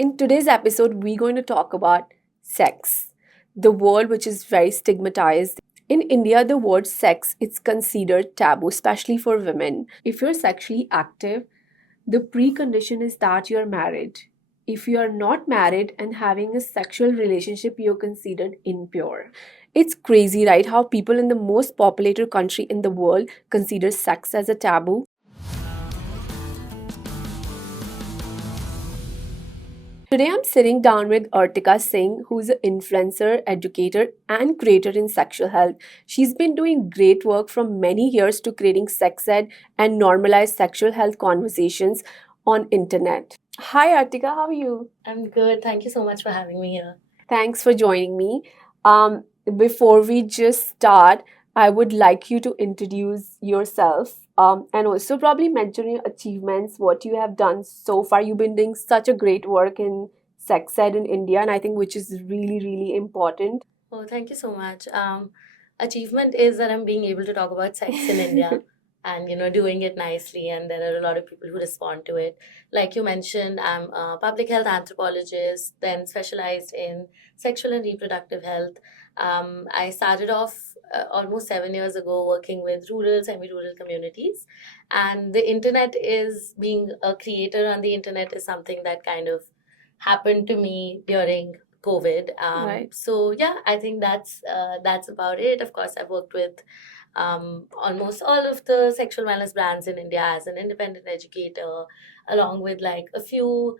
In today's episode, we're going to talk about sex, the word which is very stigmatized. In India, the word sex is considered taboo, especially for women. If you're sexually active, the precondition is that you're married. If you are not married and having a sexual relationship, you're considered impure. It's crazy, right? How people in the most populated country in the world consider sex as a taboo. Today, I'm sitting down with Artika Singh, who's an influencer, educator, and creator in sexual health. She's been doing great work from many years to creating sex ed and normalize sexual health conversations on internet. Hi, Artika, how are you? I'm good. Thank you so much for having me here. Thanks for joining me. Um, Before we just start, I would like you to introduce yourself and also probably mention your achievements, what you have done so far. You've been doing such a great work in sex ed in India, and I think which is really, really important. Oh, thank you so much. Achievement is that I'm being able to talk about sex in India and doing it nicely, and there are a lot of people who respond to it. Like you mentioned, I'm a public health anthropologist, then specialized in sexual and reproductive health. I started off almost 7 years ago working with rural, semi-rural communities, and the internet is being a creator on the internet is something that kind of happened to me during COVID. Right. So yeah, I think that's about it. Of course, I've worked with almost all of the sexual wellness brands in India as an independent educator, along with like a few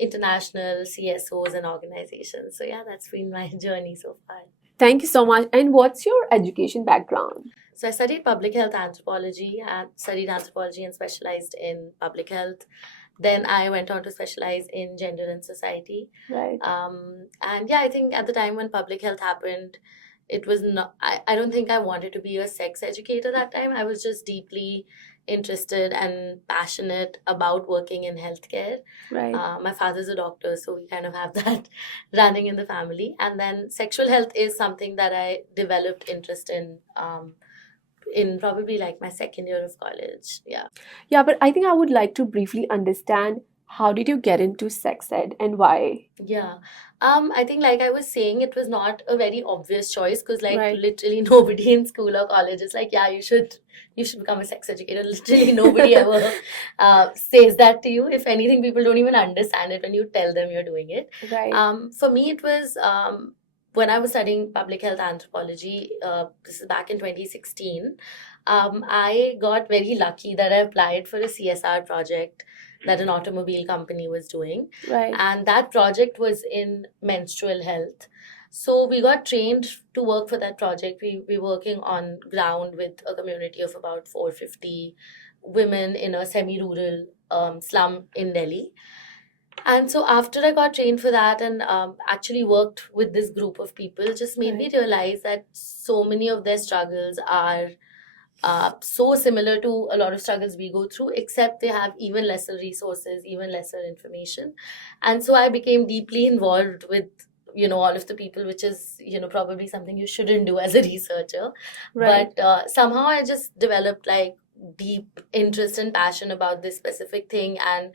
international CSOs and organizations. So yeah, that's been my journey so far. Thank you so much. And what's your education background? So I studied public health anthropology and studied anthropology and specialized in public health. Then I went on to specialize in gender and society. Right. And yeah, I think at the time when public health happened, it was not, I don't think I wanted to be a sex educator that time. I was just deeply interested and passionate about working in healthcare. Right. My father's a doctor, so we kind of have that running in the family. And then sexual health is something that I developed interest in probably like my second year of college. Yeah. Yeah, but I think I would like to briefly understand how did you get into sex ed and why? Yeah. I think like I was saying, it was not a very obvious choice because like Right. literally nobody in school or college is like, yeah, you should become a sex educator. Literally nobody ever says that to you. If anything, people don't even understand it when you tell them you're doing it. Right. For me, it was when I was studying public health anthropology, this is back in 2016, I got very lucky that I applied for a CSR project that an automobile company was doing. Right. And that project was in menstrual health. So we got trained to work for that project. We were working on ground with a community of about 450 women in a semi-rural slum in Delhi. And so after I got trained for that and actually worked with this group of people, just made me realize that so many of their struggles are so similar to a lot of struggles we go through, except they have even lesser resources, even lesser information. And so I became deeply involved with all of the people, which is probably something you shouldn't do as a researcher. Right. But somehow I just developed like deep interest and passion about this specific thing. And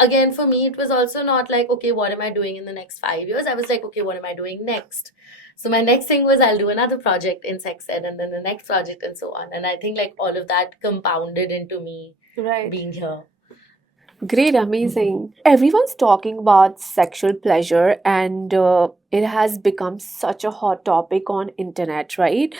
again, for me, it was also not like, okay, what am I doing in the next 5 years? I was like, okay, what am I doing next? So my next thing was I'll do another project in sex ed and then the next project and so on. And I think like all of that compounded into me Right. being here. Great, amazing. Everyone's talking about sexual pleasure, and it has become such a hot topic on internet, right?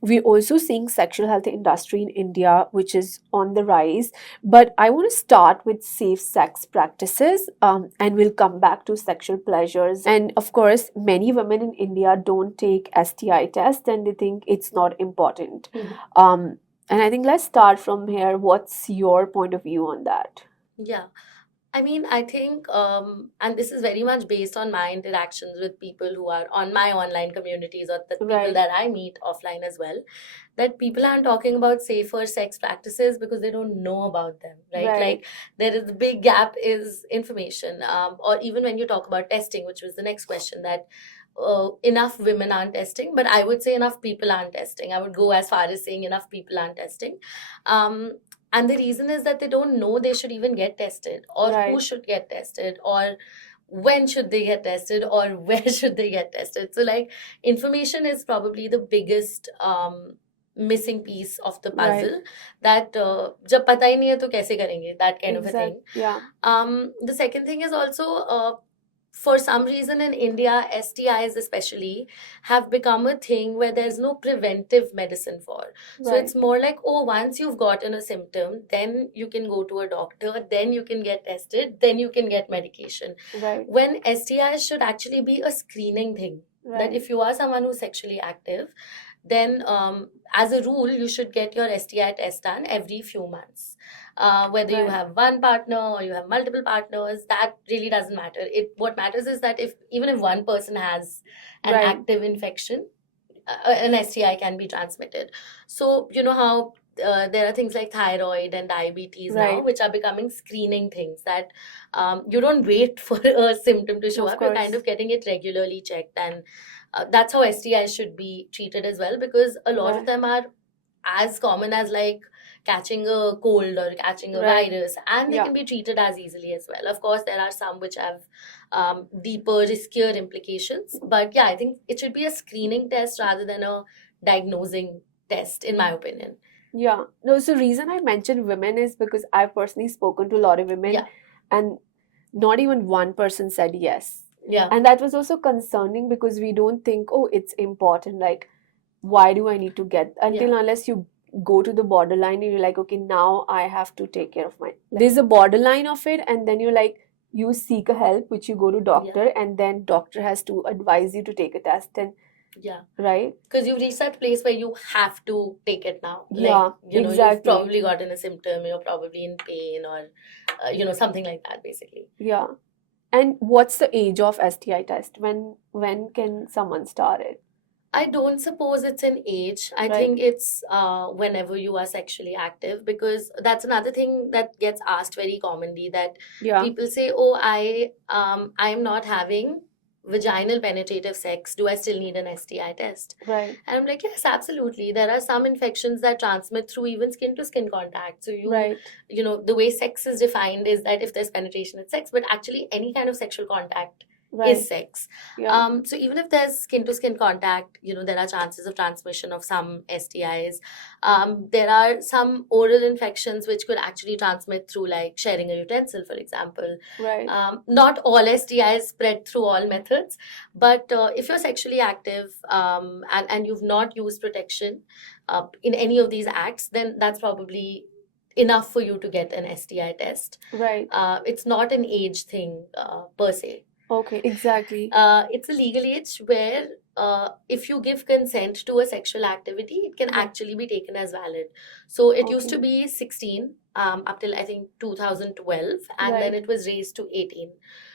We're also seeing sexual health industry in India, which is on the rise. But I want to start with safe sex practices, and we'll come back to sexual pleasures. And of course, many women in India don't take STI test, and they think it's not important. And I think let's start from here. What's your point of view on that? Yeah. I mean, I think, and this is very much based on my interactions with people who are on my online communities or the people Right. that I meet offline as well, that people aren't talking about safer sex practices because they don't know about them, right? Right. Like there is the big gap is information, or even when you talk about testing, which was the next question, that enough women aren't testing, but I would say enough people aren't testing. I would go as far as saying enough people aren't testing. Um, And the reason is that they don't know they should even get tested, or who Right. should get tested, or when should they get tested, or where should they get tested. So like information is probably the biggest missing piece of the Right. puzzle, that जब पता ही नहीं है तो कैसे करेंगे, that kind of a thing. Yeah. The second thing is also, for some reason in India, STIs especially have become a thing where there's no preventive medicine for. So Right. it's more like, oh, once you've gotten a symptom, then you can go to a doctor, then you can get tested, then you can get medication. Right. When STIs should actually be a screening thing. That Right. if you are someone who's sexually active, then as a rule, you should get your STI test done every few months. Whether you Right. have one partner or you have multiple partners, that really doesn't matter. What matters is that if even if one person has an Right. active infection, an STI can be transmitted. So you know how there are things like thyroid and diabetes now, Right. which are becoming screening things, that you don't wait for a symptom to show Of up. You're course. kind of getting it regularly checked, and that's how STIs should be treated as well, because a lot of Right. them are as common as like catching a cold or catching a Right. virus, and they Yeah. can be treated as easily as well. Of course, there are some which have deeper, riskier implications, but yeah, I think it should be a screening test rather than a diagnosing test, in my opinion. Yeah. No, so reason I mentioned women is because I've personally spoken to a lot of women, Yeah. and not even one person said yes. Yeah. And that was also concerning because we don't think, oh, it's important. Like, why do I need to get until unless you go to the borderline and you're like, okay, now I have to take care of my. There's a borderline of it, and then you're like, you seek a help, which you go to doctor, and then doctor has to advise you to take a test, and Yeah. right? Because you've reached that place where you have to take it now. Yeah, Like, you know, you've exactly. probably gotten a symptom, you're probably in pain, or, something like that, basically. Yeah. And what's the age of STI test? When can someone start it? I don't suppose it's an age. I Right. think it's whenever you are sexually active, because that's another thing that gets asked very commonly, that Yeah. people say, "Oh, I'm not having vaginal penetrative sex. Do I still need an STI test?" Right. And I'm like, yes, absolutely. There are some infections that transmit through even skin to skin contact. So Right. the way sex is defined is that if there's penetration, it's sex, but actually any kind of sexual contact Right. is sex. Yeah. So even if there's skin to skin contact, there are chances of transmission of some STIs. There are some oral infections which could actually transmit through, like, sharing a utensil, for example. Right. Not all STIs spread through all methods, but if you're sexually active and you've not used protection in any of these acts, then that's probably enough for you to get an STI test. Right. It's not an age thing per se. Okay, exactly. It's a legal age where if you give consent to a sexual activity, it can actually be taken as valid. So it used to Okay. be 16 up till I think 2012, and then Right. it was raised to 18.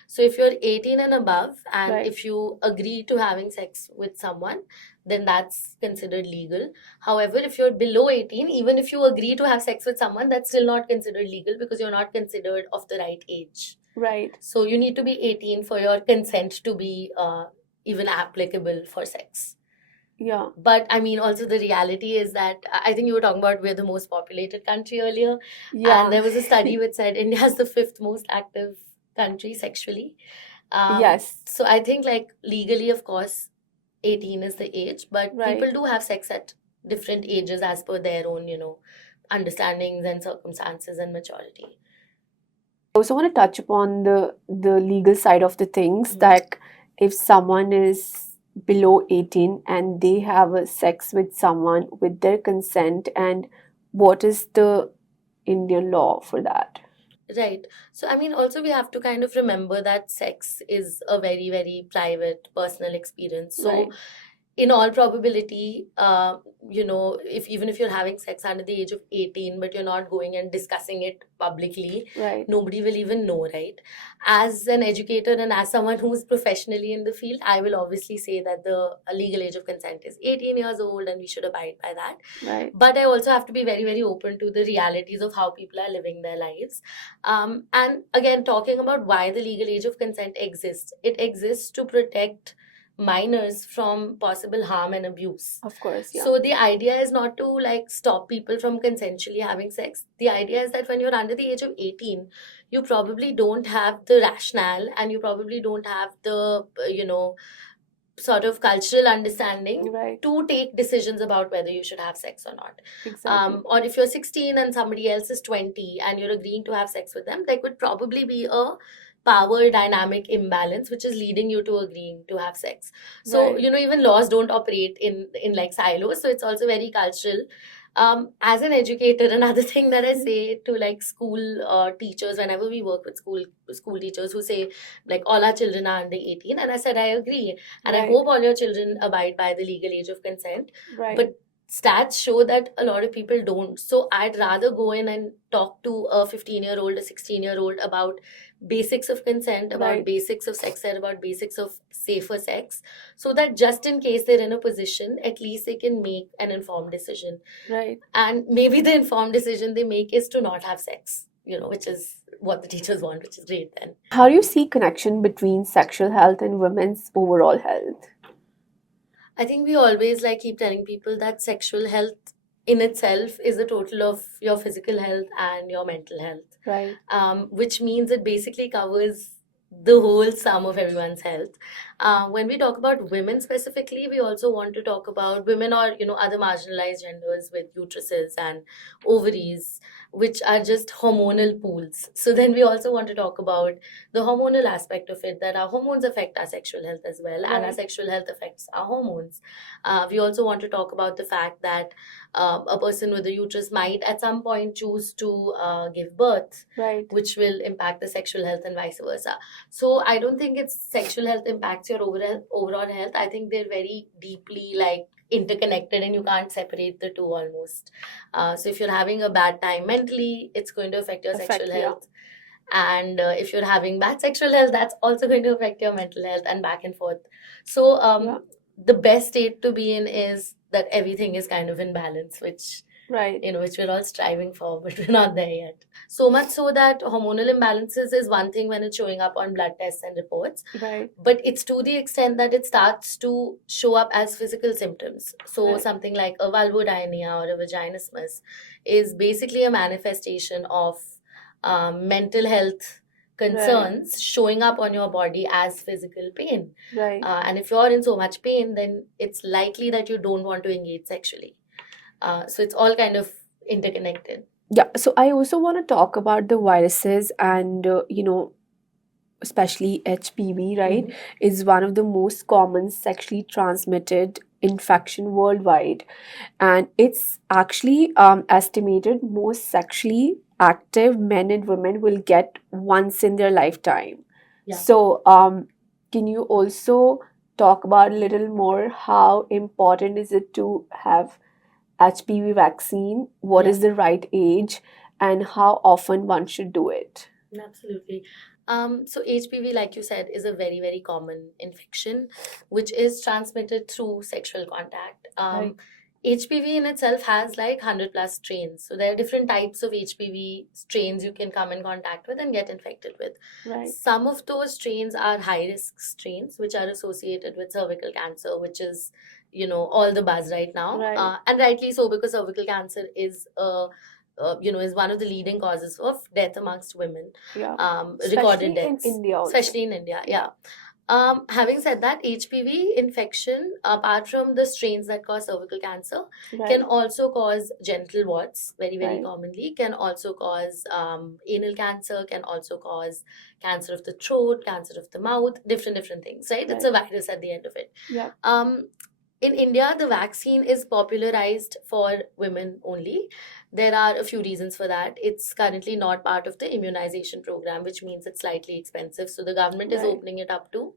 So if you're 18 and above, and Right. if you agree to having sex with someone, then that's considered legal. However, if you're below 18, even if you agree to have sex with someone, that's still not considered legal because you're not considered of the right age. Right. So you need to be 18 for your consent to be even applicable for sex. Yeah. But I mean, also the reality is that I think you were talking about we're the most populated country earlier. Yeah. And there was a study which said India is the 5th most active country sexually. Yes. So I think, like, legally, of course, 18 is the age, but Right. people do have sex at different ages as per their own, understandings and circumstances and maturity. I also want to touch upon the legal side of the things, Mhm. that if someone is below 18 and they have a sex with someone with their consent, and what is the Indian law for that? Right. So, I mean, also we have to kind of remember that sex is a very, very private, personal experience. So, Right. in all probability, if you're having sex under the age of 18, but you're not going and discussing it publicly, Right. nobody will even know, right? As an educator and as someone who's professionally in the field, I will obviously say that the legal age of consent is 18 years old and we should abide by that. Right. But I also have to be very, very open to the realities of how people are living their lives. And again, talking about why the legal age of consent exists, it exists to protect minors from possible harm and abuse. Of course, yeah. So the idea is not to like stop people from consensually having sex. The idea is that when you're under the age of 18, you probably don't have the rationale and you probably don't have the, sort of cultural understanding Right. to take decisions about whether you should have sex or not. Exactly. Or if you're 16 and somebody else is 20 and you're agreeing to have sex with them, there could probably be a power dynamic imbalance which is leading you to agreeing to have sex. So, Right. even laws don't operate in like silos, so it's also very cultural. As an educator, another thing that I say to like school teachers whenever we work with school teachers who say like all our children are under 18, and I said I agree, and I Right. hope all your children abide by the legal age of consent. Right. But stats show that a lot of people don't. So I'd rather go in and talk to a 15-year-old, a 16-year-old about basics of consent, about Right. basics of sex ed, about basics of safer sex, so that just in case they're in a position, at least they can make an informed decision. Right. And maybe the informed decision they make is to not have sex, which is what the teachers want, which is great then. How do you see connection between sexual health and women's overall health? I think we always like keep telling people that sexual health in itself is a total of your physical health and your mental health. Right. Which means it basically covers the whole sum of everyone's health. When we talk about women specifically, we also want to talk about women or other marginalized genders with uteruses and ovaries, which are just hormonal pools. So then we also want to talk about the hormonal aspect of it, that our hormones affect our sexual health as well, and our Right. sexual health affects our hormones. We also want to talk about the fact that a person with a uterus might at some point choose to give birth, Right. which will impact the sexual health and vice versa. So I don't think it's sexual health impacts your overall health. I think they're very deeply like interconnected and you can't separate the two almost. So if you're having a bad time mentally, it's going to affect your sexual Yeah. health. And if you're having bad sexual health, that's also going to affect your mental health and back and forth. So Yeah. the best state to be in is that everything is kind of in balance, which Right. which we're all striving for, but we're not there yet. So much so that hormonal imbalances is one thing when it's showing up on blood tests and reports, Right. but it's to the extent that it starts to show up as physical symptoms. So Right. something like a vulvodynia or a vaginismus is basically a manifestation of mental health concerns showing up on your body as physical pain. Right. And if you're in so much pain, then it's likely that you don't want to engage sexually. So it's all kind of interconnected. Yeah, so I also want to talk about the viruses and, especially HPV, right, is one of the most common sexually transmitted infection worldwide. And it's actually estimated most sexually active men and women will get once in their lifetime. Yeah. So, can you also talk about a little more how important is it to have HPV vaccine? What is the right age, and how often one should do it? Absolutely. So HPV, like you said, is a very, very common infection, which is transmitted through sexual contact. Right. HPV in itself has like 100 plus strains. So there are different types of HPV strains you can come in contact with and get infected with. Right. Some of those strains are high risk strains, which are associated with cervical cancer, which is, all the buzz right now. Right. And rightly so, because cervical cancer is is one of the leading causes of death amongst women. Yeah. Recorded Especially deaths. in India also. Especially in India, yeah. Having said that, HPV infection, apart from the strains that cause cervical cancer, Right. can also cause genital warts, very, very Right. commonly, can also cause anal cancer, can also cause cancer of the throat, cancer of the mouth, different things, right? It's a virus at the end of it. Yeah. In India, the vaccine is popularized for women only. There are a few reasons for that. It's currently not part of the immunization program, which means it's slightly expensive. So the government is Right. opening it up to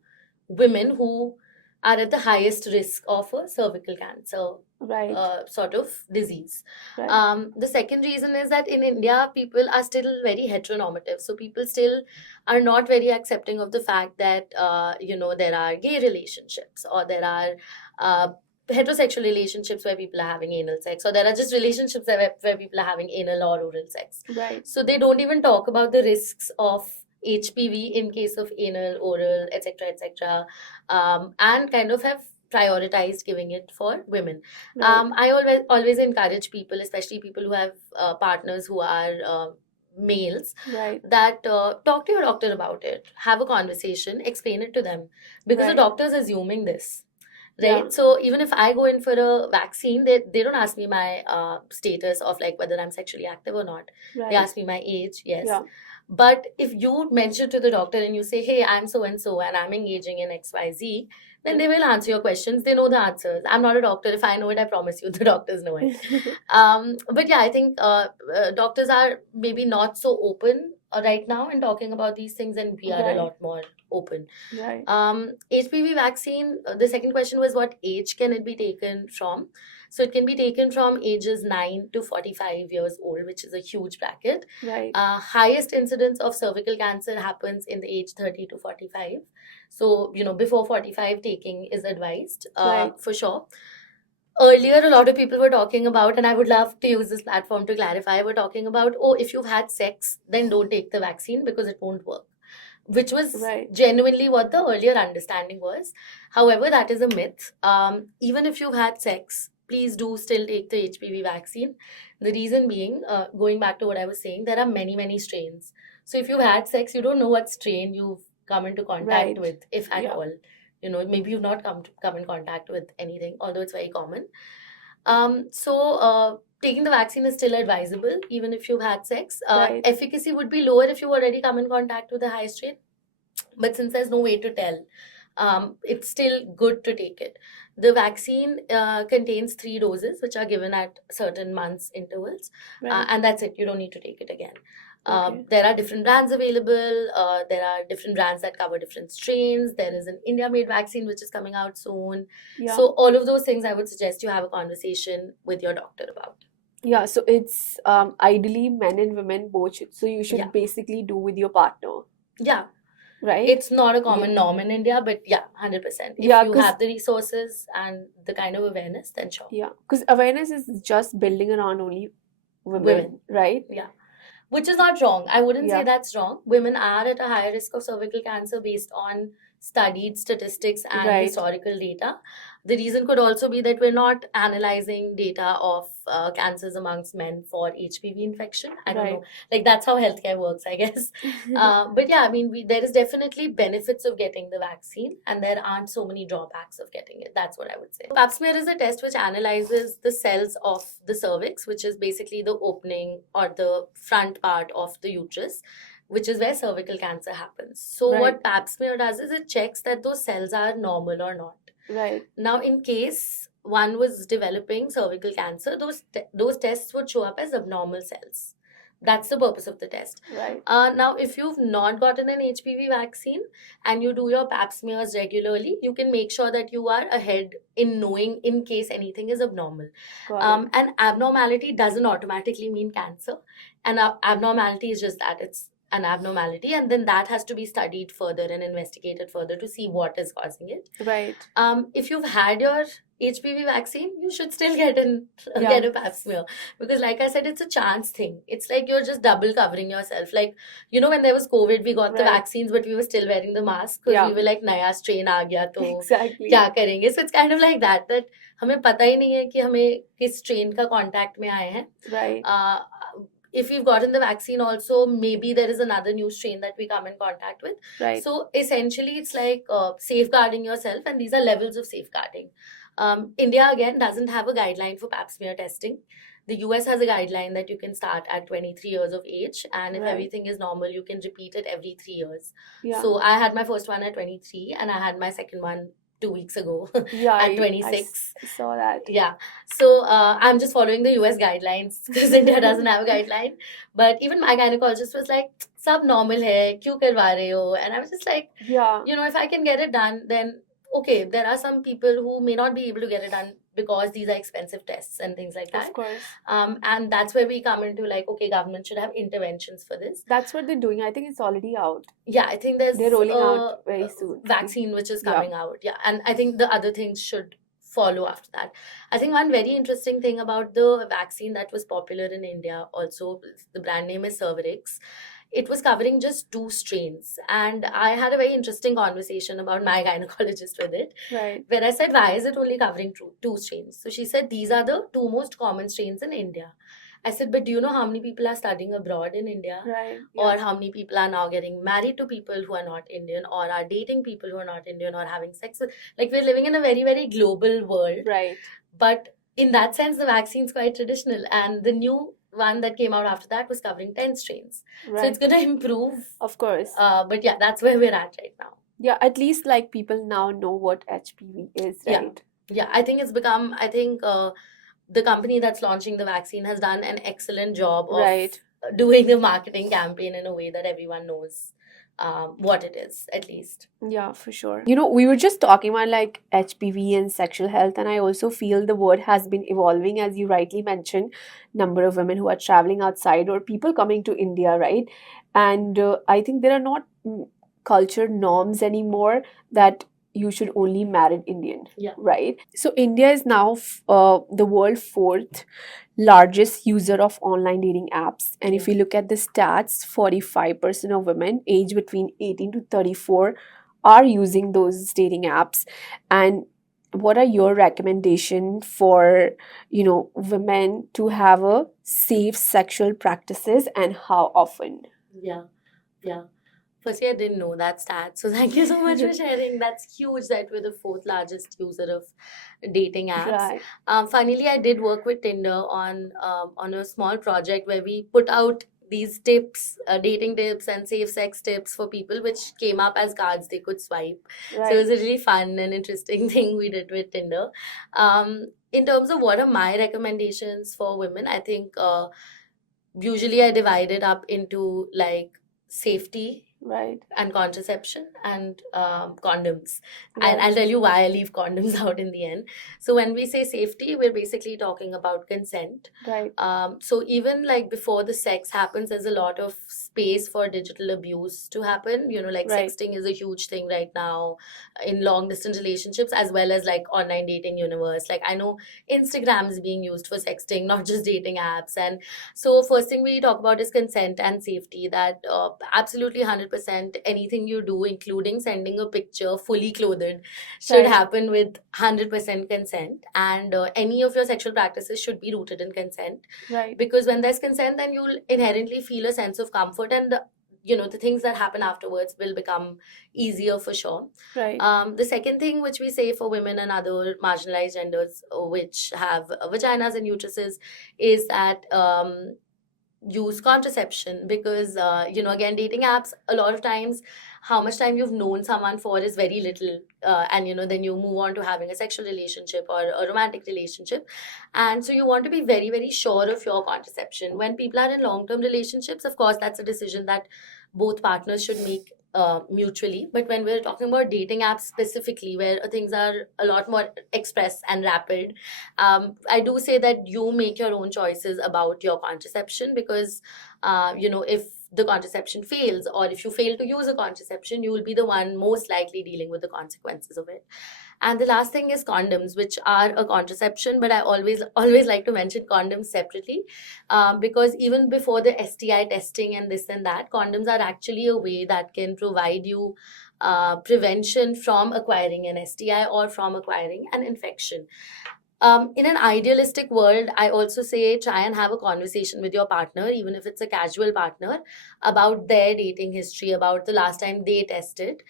women who are at the highest risk of a cervical cancer Right. sort of disease. Right. The second reason is that in India, people are still very heteronormative. So people still are not very accepting of the fact that, there are gay relationships or there are heterosexual relationships where people are having anal sex, or there are just relationships where people are having anal or oral sex. Right. So they don't even talk about the risks of HPV in case of anal, oral, etc., etc., and kind of have prioritized giving it for women. Right. I always encourage people, especially people who have partners who are males, Right. that talk to your doctor about it, have a conversation, explain it to them, because the Right. doctor is assuming this. Yeah. Right. So even if I go in for a vaccine, they don't ask me my status of like whether I'm sexually active or not. They Right. ask me my age, yes. Yeah. But if you mention to the doctor and you say, hey, I'm so and so and I'm engaging in XYZ, then they will answer your questions. They know the answers. I'm not a doctor. If I know it, I promise you, the doctors know it. But yeah, I think doctors are maybe not so open right now in talking about these things, and we are a Right. lot more open. Right. HPV vaccine, the second question was what age can it be taken from? So it can be taken from ages 9 to 45 years old, which is a huge bracket. Right. Highest incidence of cervical cancer happens in the age 30 to 45. So, before 45, taking is advised Right. for sure. Earlier, a lot of people were talking about, and I would love to use this platform to clarify, we're talking about, oh, if you've had sex, then don't take the vaccine because it won't work, which was Right. genuinely what the earlier understanding was. However, that is a myth. Even if you've had sex, please do still take the HPV vaccine. The reason being, going back to what I was saying, there are many, many strains. So if you've had sex, you don't know what strain you've come into contact Right. with, if at Yeah. all. Maybe you've not come in contact with anything, although it's very common. Taking the vaccine is still advisable, even if you've had sex. Right. Efficacy would be lower if you already come in contact with a high strain. But since there's no way to tell, it's still good to take it. The vaccine contains 3 doses, which are given at certain months intervals, Right. and that's it. You don't need to take it again. Okay. There are different brands available. There are different brands that cover different strains. There is an India-made vaccine which is coming out soon. Yeah. So all of those things, I would suggest you have a conversation with your doctor about. Yeah, so it's ideally men and women both so you should Yeah. basically do with your partner, Yeah, right? it's not a common norm in India, but yeah, 100%. If Yeah, you 'cause- have the resources and the kind of awareness, then sure. Yeah, because awareness is just building around only women, right? Yeah. Which is not wrong. I wouldn't say Yeah. that's wrong. Women are at a higher risk of cervical cancer based on studied statistics and Right. historical data. The reason could also be that we're not analyzing data of cancers amongst men for HPV infection. I don't Right. know. Like, that's how healthcare works, I guess. But yeah, I mean, there is definitely benefits of getting the vaccine, and there aren't so many drawbacks of getting it. That's what I would say. Pap smear is a test which analyzes the cells of the cervix, which is basically the opening or the front part of the uterus, which is where cervical cancer happens. So Right. what pap smear does is it checks that those cells are normal or not. Right. Now, in case one was developing cervical cancer, those tests would show up as abnormal cells. That's the purpose of the test. Right. Now, if you've not gotten an HPV vaccine and you do your pap smears regularly, you can make sure that you are ahead in knowing in case anything is abnormal. Got it. And abnormality doesn't automatically mean cancer. And abnormality is just that, it's an abnormality, and then that has to be studied further and investigated further to see what is causing it. Right. If you've had your HPV vaccine, you should still get Yeah. a pap smear, because like I said, it's a chance thing. It's like you're just double covering yourself. Like, when there was COVID, we got the Right. vaccines, but we were still wearing the mask because Yeah. we were like, naya strain aa gaya to Exactly. क्या करेंगे. So it's kind of like that हमें पता ही नहीं है कि हमें किस strain का contact में आए हैं. Right. If we've gotten the vaccine also, maybe there is another new strain that we come in contact with. Right. So essentially, it's like safeguarding yourself, and these are levels of safeguarding. India, again, doesn't have a guideline for pap smear testing. The US has a guideline that you can start at 23 years of age, and if Right. everything is normal, you can repeat it every 3 years. Yeah. So I had my first one at 23, and I had my second one 2 weeks ago Yeah, at I 26. saw that. Yeah. So I'm just following the US guidelines because India doesn't have a guideline. But even my gynecologist was like, sab normal hai, kyun karwa rahe ho? And I was just like, Yeah. if I can get it done, then okay, there are some people who may not be able to get it done because these are expensive tests and things like that. Of course. And that's where we come into like, okay, government should have interventions for this. That's what they're doing. I think it's already out. Yeah, I think They're rolling a out very soon. vaccine which is coming out. Yeah, and I think the other things should follow after that. I think one very interesting thing about the vaccine that was popular in India also, the brand name is Cervarix. it was covering just 2 strains. And I had a very interesting conversation about my gynecologist with it, Right. where I said, why is it only covering 2 strains? So she said, these are the 2 most common strains in India. I said, but do you know how many people are studying abroad in India? Right. Or Yeah. how many people are now getting married to people who are not Indian, or are dating people who are not Indian, or having sex with, like, we're living in a very, very global world. Right. But in that sense, the vaccine's quite traditional. And the new one that came out after that was covering 10 strains. So it's Right. going to improve. Of course. But yeah, that's where we're at right now. Yeah, at least like people now know what HPV is, Yeah. right? Yeah, I think it's become, the company that's launching the vaccine has done an excellent job of Right. doing the marketing campaign in a way that everyone knows what it is, at least. Yeah, for sure. You know, we were just talking about like HPV and sexual health, and I also feel the word has been evolving, as you rightly mentioned, number of women who are traveling outside or people coming to India, right? And I think there are not culture norms anymore that you should only marry Indian, Yeah. right? So India is now the world fourth largest user of online dating apps. And if Yeah. you look at the stats, 45% of women aged between 18 to 34 are using those dating apps. And what are your recommendation for, women to have a safe sexual practices and how often? Yeah. Yeah. Firstly, I didn't know that stat. So thank you so much for sharing. That's huge that we're the fourth largest user of dating apps. Right. Funnily, I did work with Tinder on a small project where we put out these tips, dating tips and safe sex tips for people, which came up as cards they could swipe. So it was Right. a really fun and interesting thing we did with Tinder. In terms of what are my recommendations for women, I think usually I divide it up into like safety Right. and contraception and condoms. And Right. I'll tell you why I leave condoms out in the end. So when we say safety, we're basically talking about consent. Right. So even like before the sex happens, there's a lot of space for digital abuse to happen. Like Right. sexting is a huge thing right now in long distance relationships, as well as like online dating universe. Like I know Instagram is being used for sexting, not just dating apps. And so first thing we talk about is consent and safety. That absolutely 100% anything you do, including sending a picture fully clothed, should Right. happen with 100% consent. And any of your sexual practices should be rooted in consent. Right. Because when there's consent, then you'll inherently feel a sense of comfort, and the things that happen afterwards will become easier for sure. Right. The second thing which we say for women and other marginalized genders which have vaginas and uteruses is that use contraception, because again, dating apps, a lot of times how much time you've known someone for is very little, and then you move on to having a sexual relationship or a romantic relationship. And so you want to be very, very sure of your contraception. When people are in long-term relationships, of course that's a decision that both partners should make mutually. But when we're talking about dating apps specifically, where things are a lot more express and rapid, I do say that you make your own choices about your contraception, because if the contraception fails, or if you fail to use a contraception, you will be the one most likely dealing with the consequences of it. And the last thing is condoms, which are a contraception, but I always like to mention condoms separately, because even before the STI testing and this and that, condoms are actually a way that can provide you prevention from acquiring an STI or from acquiring an infection. In an idealistic world, I also say try and have a conversation with your partner, even if it's a casual partner, about their dating history, about the last time they tested.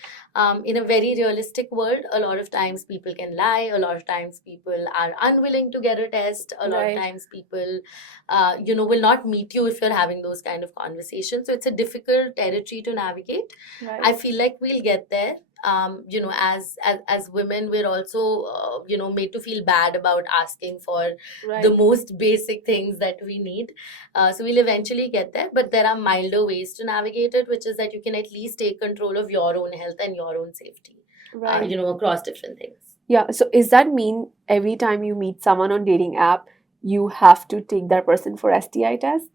In a very realistic world, a lot of times people can lie, a lot of times people are unwilling to get a test, a lot Right. of times people, will not meet you if you're having those kind of conversations. So it's a difficult territory to navigate. Right. I feel like we'll get there. As women, we're also made to feel bad about asking for Right. the most basic things that we need. So we'll eventually get there, but there are milder ways to navigate it, which is that you can at least take control of your own health and your own safety, Right. across different things. Yeah. So is that mean every time you meet someone on dating app, you have to take that person for STI test?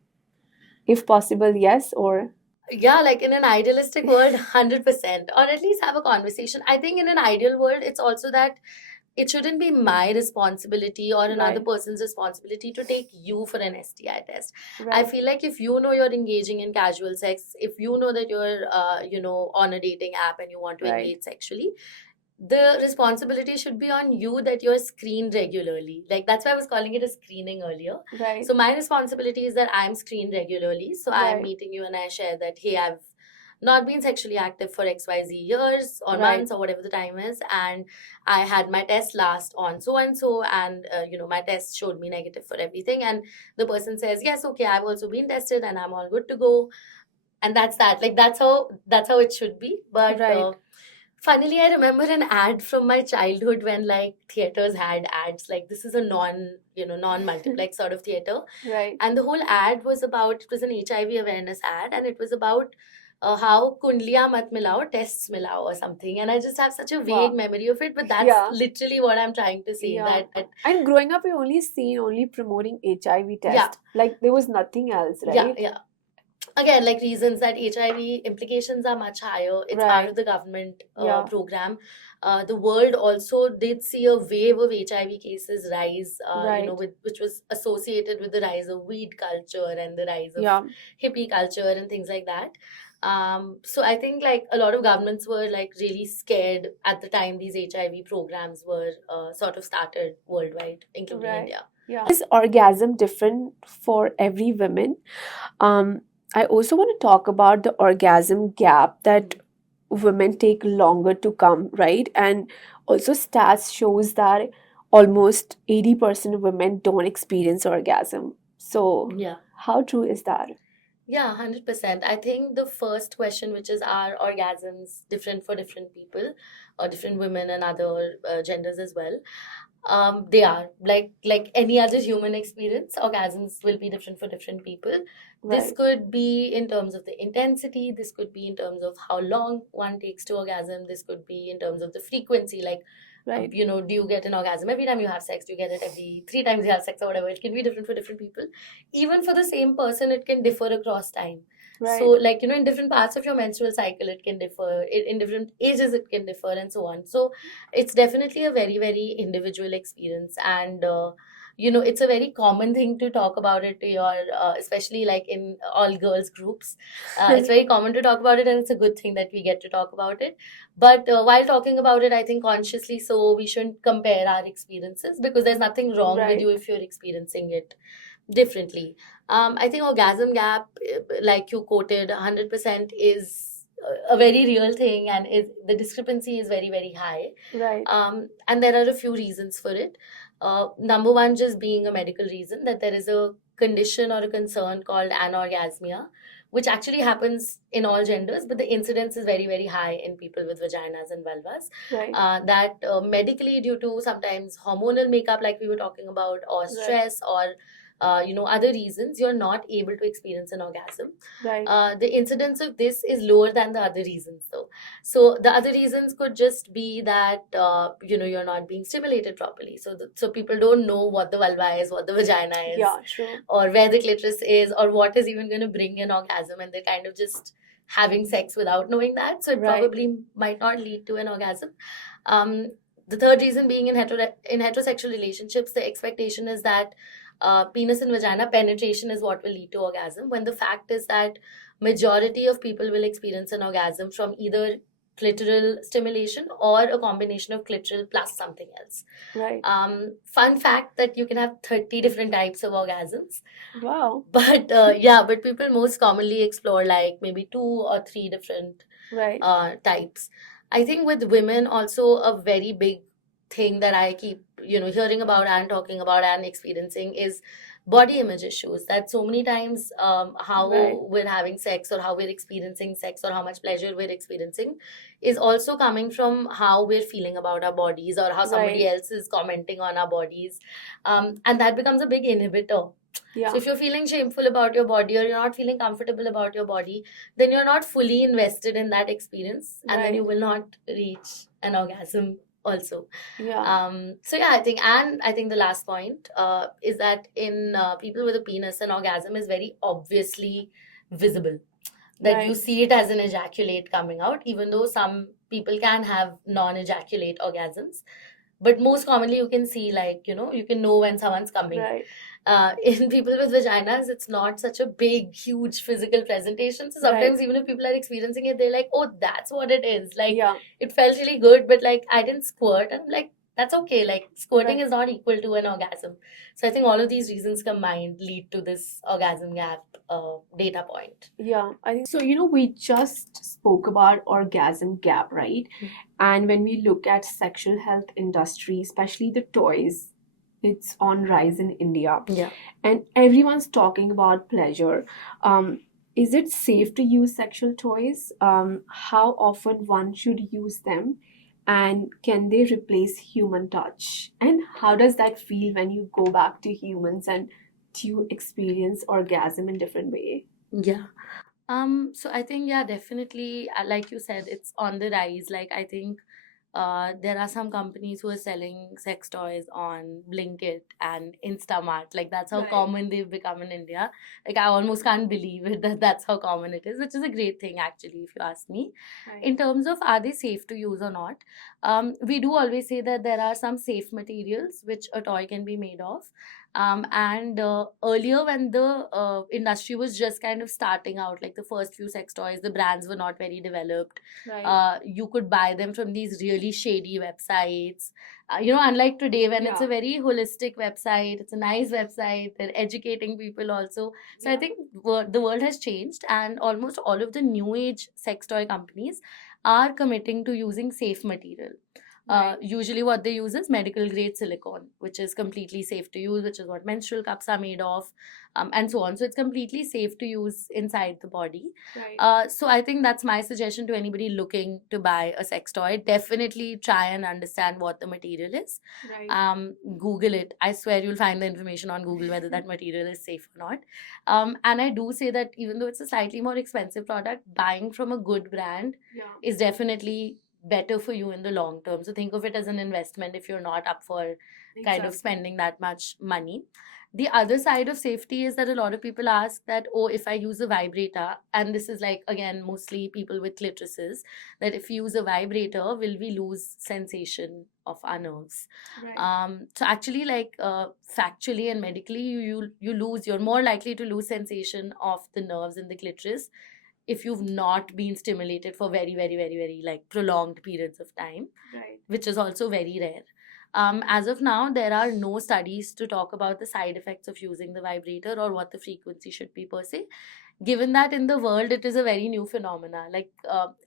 If possible, yes, or Yeah, like in an idealistic world, 100%, or at least have a conversation. I think in an ideal world, it's also that it shouldn't be my responsibility or another Right. person's responsibility to take you for an STI test. I Right. feel like if you know you're engaging in casual sex, if you know that you're, on a dating app and you want to Right. engage sexually, the responsibility should be on you that you're screened regularly. Like, that's why I was calling it a screening earlier. Right. So my responsibility is that I'm screened regularly. So I'm Right. meeting you and I share that, hey, I've not been sexually active for XYZ years or Right. months or whatever the time is. And I had my test last on so and so, and my test showed me negative for everything. And the person says, yes, okay, I've also been tested and I'm all good to go. And that's that. Like, that's how it should be. But Right. funnily, I remember an ad from my childhood when like theaters had ads. Like, this is a non-multiplex sort of theater. Right. And the whole ad was about, it was an HIV awareness ad, and it was about how kundliya mat milao, tests milao or something. And I just have such a vague Wow. memory of it, but that's Yeah. literally what I'm trying to say. Yeah. That And growing up, we only promoting HIV test. Yeah. Like there was nothing else, right? Yeah. Again, like, reasons that HIV implications are much higher. It's part Right. of the government Yeah. program. The world also did see a wave of HIV cases rise, Right. which was associated with the rise of weed culture and the rise of Yeah. hippie culture and things like that. So I think like a lot of governments were like really scared at the time these HIV programs were sort of started worldwide, including Right. India. Yeah. Is orgasm different for every woman? I also want to talk about the orgasm gap that women take longer to come, right? And also stats shows that almost 80% of women don't experience orgasm. So Yeah. how true is that? Yeah, 100%. I think the first question, which is, are orgasms different for different people or different women and other genders as well? They are like any other human experience. Orgasms will be different for different people. This Right. could be in terms of the intensity. This could be in terms of how long one takes to orgasm. This could be in terms of the frequency. Like, Right. do you get an orgasm every time you have sex? Do you get it every 3 times you have sex or whatever? It can be different for different people. Even for the same person, it can differ across time. Right. So, like, in different parts of your menstrual cycle, it can differ. In different ages, it can differ, and so on. So, it's definitely a very, very individual experience. And, it's a very common thing to talk about it to your, especially like in all girls groups. It's very common to talk about it, and it's a good thing that we get to talk about it. But while talking about it, I think consciously so, we shouldn't compare our experiences because there's nothing wrong with Right. you if you're experiencing it differently. I think orgasm gap, like you quoted, 100% is a very real thing, and the discrepancy is very, very high. Right. And there are a few reasons for it. Number one, just being a medical reason, that there is a condition or a concern called anorgasmia, which actually happens in all genders, but the incidence is very, very high in people with vaginas and vulvas. Right. That medically, due to sometimes hormonal makeup, like we were talking about, or stress, or other reasons, you're not able to experience an orgasm. Right. The incidence of this is lower than the other reasons, though. So the other reasons could just be that you're not being stimulated properly. So people don't know what the vulva is, what the vagina is, Yeah, true. or where the clitoris is, or what is even going to bring an orgasm, and they're kind of just having sex without knowing that. So it Right. probably might not lead to an orgasm. The third reason being, in heterosexual relationships, the expectation is that penis and vagina penetration is what will lead to orgasm, when the fact is that majority of people will experience an orgasm from either clitoral stimulation or a combination of clitoral plus something else. Right. Fun fact that you can have 30 different types of orgasms. Wow. But but people most commonly explore like maybe 2 or 3 different Right. types. I think with women also, a very big thing that I keep hearing about and talking about and experiencing is body image issues. That so many times how Right. we're having sex, or how we're experiencing sex, or how much pleasure we're experiencing, is also coming from how we're feeling about our bodies, or how somebody Right. else is commenting on our bodies. And that becomes a big inhibitor. Yeah. So if you're feeling shameful about your body, or you're not feeling comfortable about your body, then you're not fully invested in that experience, and then Right. you will not reach an orgasm also. Yeah. So yeah, I think the last point is that in people with a penis, an orgasm is very obviously visible. That you Right. see it as an ejaculate coming out, even though some people can have non-ejaculate orgasms. but most commonly you can see, like, you can know when someone's coming. Right. In people with vaginas, it's not such a big, huge physical presentation. So sometimes, even if people are experiencing it, they're like, oh, that's what it is. Like, Yeah. it felt really good, but like, I didn't squirt. And I'm like, that's okay. Like, squirting Right. is not equal to an orgasm. So I think all of these reasons combined lead to this orgasm gap data point. Yeah, I think so. We just spoke about orgasm gap, right? And when we look at sexual health industry, especially the toys, it's on rise in India. Yeah. And everyone's talking about pleasure. Is it safe to use sexual toys? How often one should use them? And can they replace human touch? And how does that feel when you go back to humans and do you experience orgasm in different way? Yeah. So I think, yeah, definitely, like you said, it's on the rise. Like, I think there are some companies who are selling sex toys on Blinkit and Instamart. Like, that's how Right. common they've become in India. Like, I almost can't believe it that that's how common it is, which is a great thing, actually, if you ask me. Right. In terms of are they safe to use or not, we do always say that there are some safe materials which a toy can be made of. And earlier, when the industry was just kind of starting out, like the first few sex toys, the brands were not very developed. Right. You could buy them from these really shady websites. Unlike today, when it's a Yeah. very holistic website, it's a nice website, they're educating people also. So I Yeah. think the world has changed, and almost all of the new age sex toy companies are committing to using safe material. Right. Usually, what they use is medical grade silicone, which is completely safe to use, which is what menstrual cups are made of, and so on. So, it's completely safe to use inside the body. Right. So, I think that's my suggestion to anybody looking to buy a sex toy. Definitely try and understand what the material is. Right. Google it. I swear you'll find the information on Google whether that material is safe or not. And I do say that even though it's a slightly more expensive product, buying from a good brand Yeah. is definitely better for you in the long term. So think of it as an investment if you're not up for kind of Exactly. spending that much money. The other side of safety is that a lot of people ask that, oh, if I use a vibrator, and this is like, again, mostly people with clitorises, that if you use a vibrator, will we lose sensation of our nerves? Right. So actually, like, factually and medically, you're more likely to lose sensation of the nerves in the clitoris if you've not been stimulated for very, very, very, very like prolonged periods of time, Right. which is also very rare. As of now, there are no studies to talk about the side effects of using the vibrator or what the frequency should be per se. Given that in the world it is a very new phenomena, like,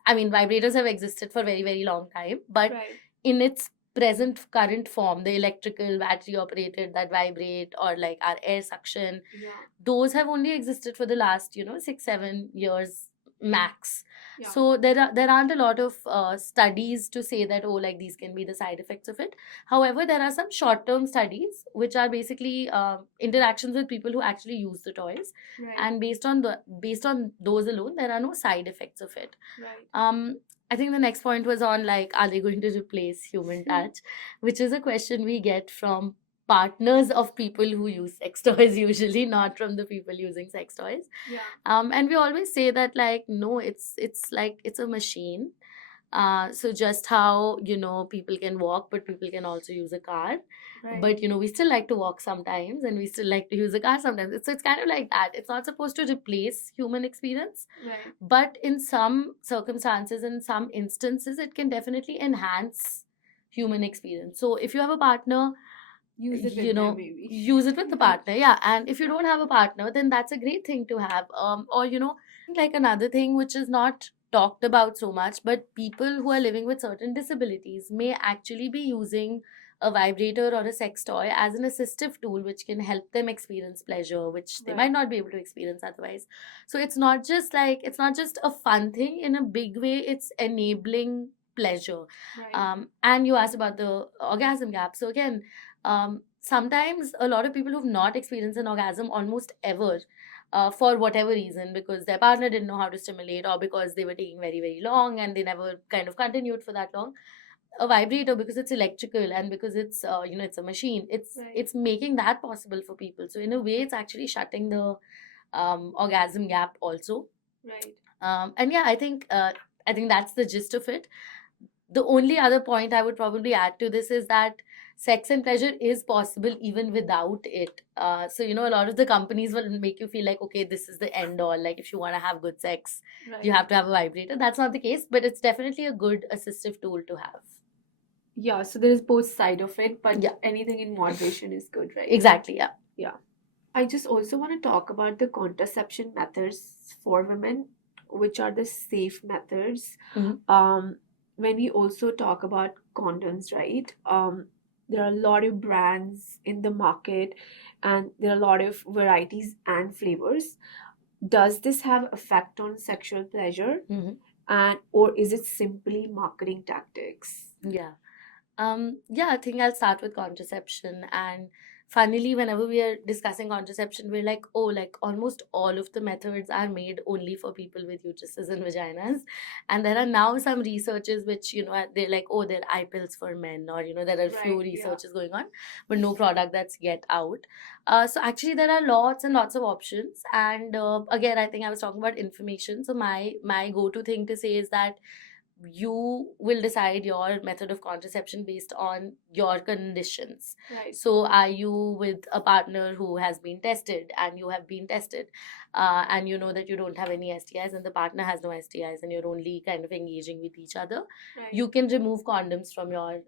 I mean, vibrators have existed for very, very long time, but Right. in its present current form, the electrical battery operated that vibrate, or like our air suction, Yeah. those have only existed for the last 6-7 years max. Yeah. So there aren't a lot of studies to say that, oh, like, these can be the side effects of it. However, there are some short term studies which are basically interactions with people who actually use the toys, Right. and based on those alone, there are no side effects of it. Right. I think the next point was on, like, are they going to replace human touch, which is a question we get from partners of people who use sex toys, usually not from the people using sex toys. Yeah. And we always say that, like, no, it's like it's a machine. So just how people can walk, but people can also use a car. Right. But we still like to walk sometimes, and we still like to use a car sometimes. It's kind of like that. It's not supposed to replace human experience, Right. but in some circumstances, in some instances, it can definitely enhance human experience. So if you have a partner, Use it with them, maybe. use it with the partner, yeah. And if you don't have a partner, then that's a great thing to have. Or like, another thing which is not talked about so much, but people who are living with certain disabilities may actually be using a vibrator or a sex toy as an assistive tool which can help them experience pleasure, which they might Right. not be able to experience otherwise. So it's not just a fun thing in a big way, it's enabling pleasure. Right. And you asked about the orgasm gap. So again, sometimes a lot of people who've not experienced an orgasm almost ever, for whatever reason, because their partner didn't know how to stimulate, or because they were taking very, very long and they never kind of continued for that long. A vibrator, because it's electrical and because it's it's a machine, Right. it's making that possible for people. So in a way, it's actually shutting the orgasm gap also. Right. And yeah, I think that's the gist of it. the only other point I would probably add to this is that sex and pleasure is possible even without it. So, a lot of the companies will make you feel like, okay, this is the end all. Like, if you want to have good sex, you have to have a vibrator. That's not the case, but it's definitely a good assistive tool to have. Yeah, so there is both side of it, but Yeah. anything in moderation is good, right? Exactly, yeah. Yeah. I just also want to talk about the contraception methods for women, which are the safe methods. When we also talk about condoms, right? There are a lot of brands in the market, and there are a lot of varieties and flavors. Does this have effect on sexual pleasure, and or is it simply marketing tactics? Yeah. I think I'll start with contraception. And funnily, whenever we are discussing contraception, we're like, oh, like almost all of the methods are made only for people with uteruses and vaginas. And there are now some researches which, they're like, oh, there are eye pills for men, or, there are few Right, yeah. researches going on, but no product that's yet out. So actually, there are lots and lots of options. And again, I think I was talking about information. So my go-to thing to say is that you will decide your method of contraception based on your conditions. Right. So, are you with a partner who has been tested and you have been tested, and you know that you don't have any STIs and the partner has no STIs and you're only kind of engaging with each other? Right. You can remove condoms from your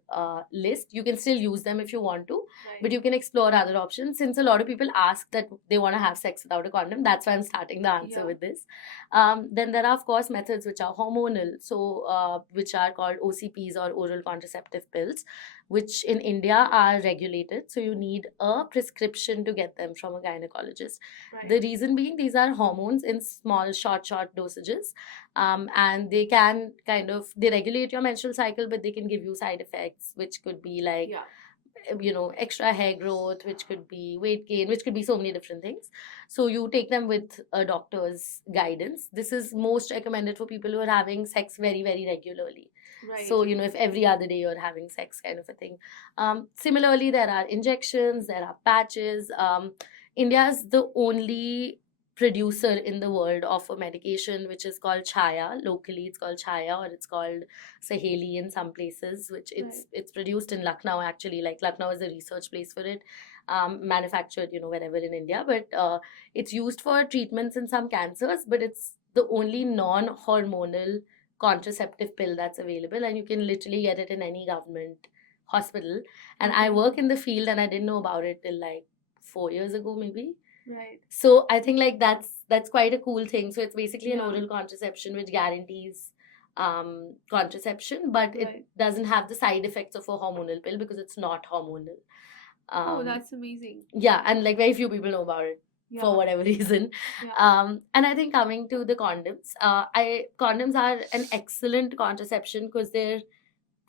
list. You can still use them if you want to, Right. but you can explore other options. Since a lot of people ask that they want to have sex without a condom, that's why I'm starting the answer Yeah. with this. Then there are, of course, methods which are hormonal, so which are called OCPs or oral contraceptive pills, which in India are regulated. So you need a prescription to get them from a gynecologist. Right. The reason being, these are hormones in small, short dosages, and they can they regulate your menstrual cycle, but they can give you side effects, which could be like, Yeah. Extra hair growth, which could be weight gain, which could be so many different things. So you take them with a doctor's guidance. This is most recommended for people who are having sex very, very regularly. Right. So, if every other day you're having sex, kind of a thing. Similarly, there are injections, there are patches. India is the only producer in the world of a medication which is called Chaya. Locally, it's called Chaya, or it's called Saheli in some places, which it's produced in Lucknow actually. Like, Lucknow is a research place for it, manufactured, wherever in India. But it's used for treatments in some cancers, but it's the only non-hormonal contraceptive pill that's available, and you can literally get it in any government hospital. And I work in the field, and I didn't know about it till like 4 years ago, maybe. Right. So I think like that's quite a cool thing. So it's basically an Yeah. oral contraception which guarantees contraception, but Right. it doesn't have the side effects of a hormonal pill because it's not hormonal. Oh, that's amazing. Yeah, and like very few people know about it for Yeah. whatever reason. Yeah. And I think coming to the condoms, condoms are an excellent contraception because they're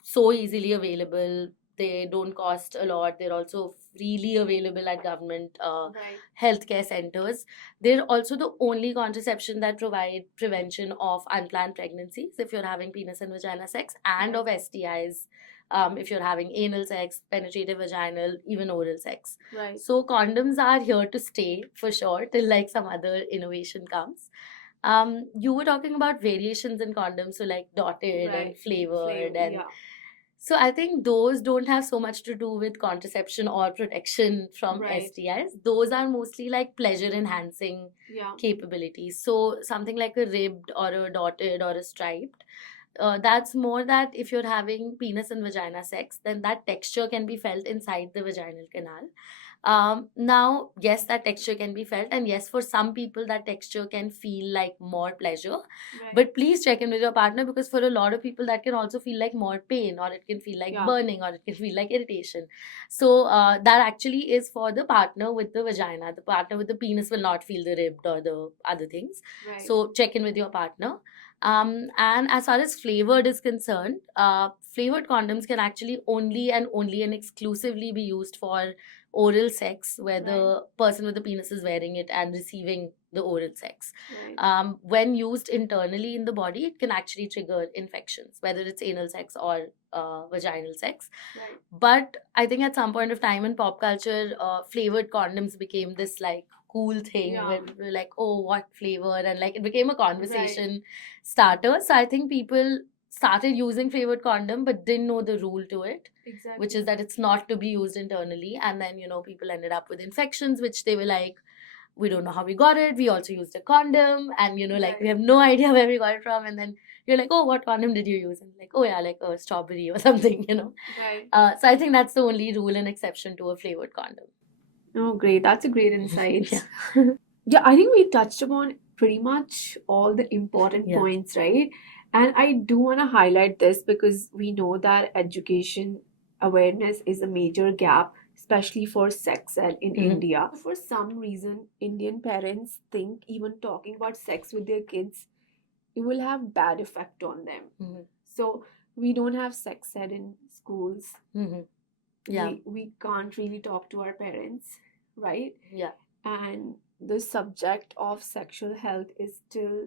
so easily available. They don't cost a lot. They're also freely available at government Right. healthcare centers. They're also the only contraception that provide prevention of unplanned pregnancies if you're having penis and vagina sex, and Right. of STIs if you're having anal sex, penetrative vaginal, even oral sex. Right. So condoms are here to stay for sure till like some other innovation comes. You were talking about variations in condoms, so like dotted and Right. flavored, and Yeah. so I think those don't have so much to do with contraception or protection from Right. STIs. Those are mostly like pleasure enhancing Yeah. capabilities. So something like a ribbed or a dotted or a striped, that's more that if you're having penis and vagina sex, then that texture can be felt inside the vaginal canal. Now, yes, that texture can be felt, and yes, for some people, that texture can feel like more pleasure. Right. But please check in with your partner, because for a lot of people, that can also feel like more pain, or it can feel like Yeah. burning, or it can feel like irritation. So, that actually is for the partner with the vagina. The partner with the penis will not feel the ribbed or the other things. Right. So, check in with your partner. And as far as flavored is concerned, flavored condoms can actually only and exclusively be used for oral sex, where the person with the penis is wearing it and receiving the oral sex. Right. When used internally in the body, it can actually trigger infections, whether it's anal sex or vaginal sex. Right. But I think at some point of time in pop culture, flavored condoms became this like cool thing, Yeah. where people were like, oh, what flavor? And like it became a conversation starter. So I think people started using flavored condom but didn't know the rule to it, Exactly. which is that it's not to be used internally. And then, people ended up with infections, which they were like, we don't know how we got it. We also used a condom, and like we have no idea where we got it from. And then you're like, oh, what condom did you use? And like, oh yeah, like a strawberry or something. Right. So I think that's the only rule and exception to a flavored condom. Oh, great. That's a great insight. Yeah. Yeah, I think we touched upon pretty much all the important Yeah. points, right? And I do want to highlight this because we know that education awareness is a major gap, especially for sex ed in Mhm. India. For some reason, Indian parents think even talking about sex with their kids, it will have bad effect on them. Mhm. So we don't have sex ed in schools. Mhm. Yeah. We can't really talk to our parents, right? Yeah. And the subject of sexual health is still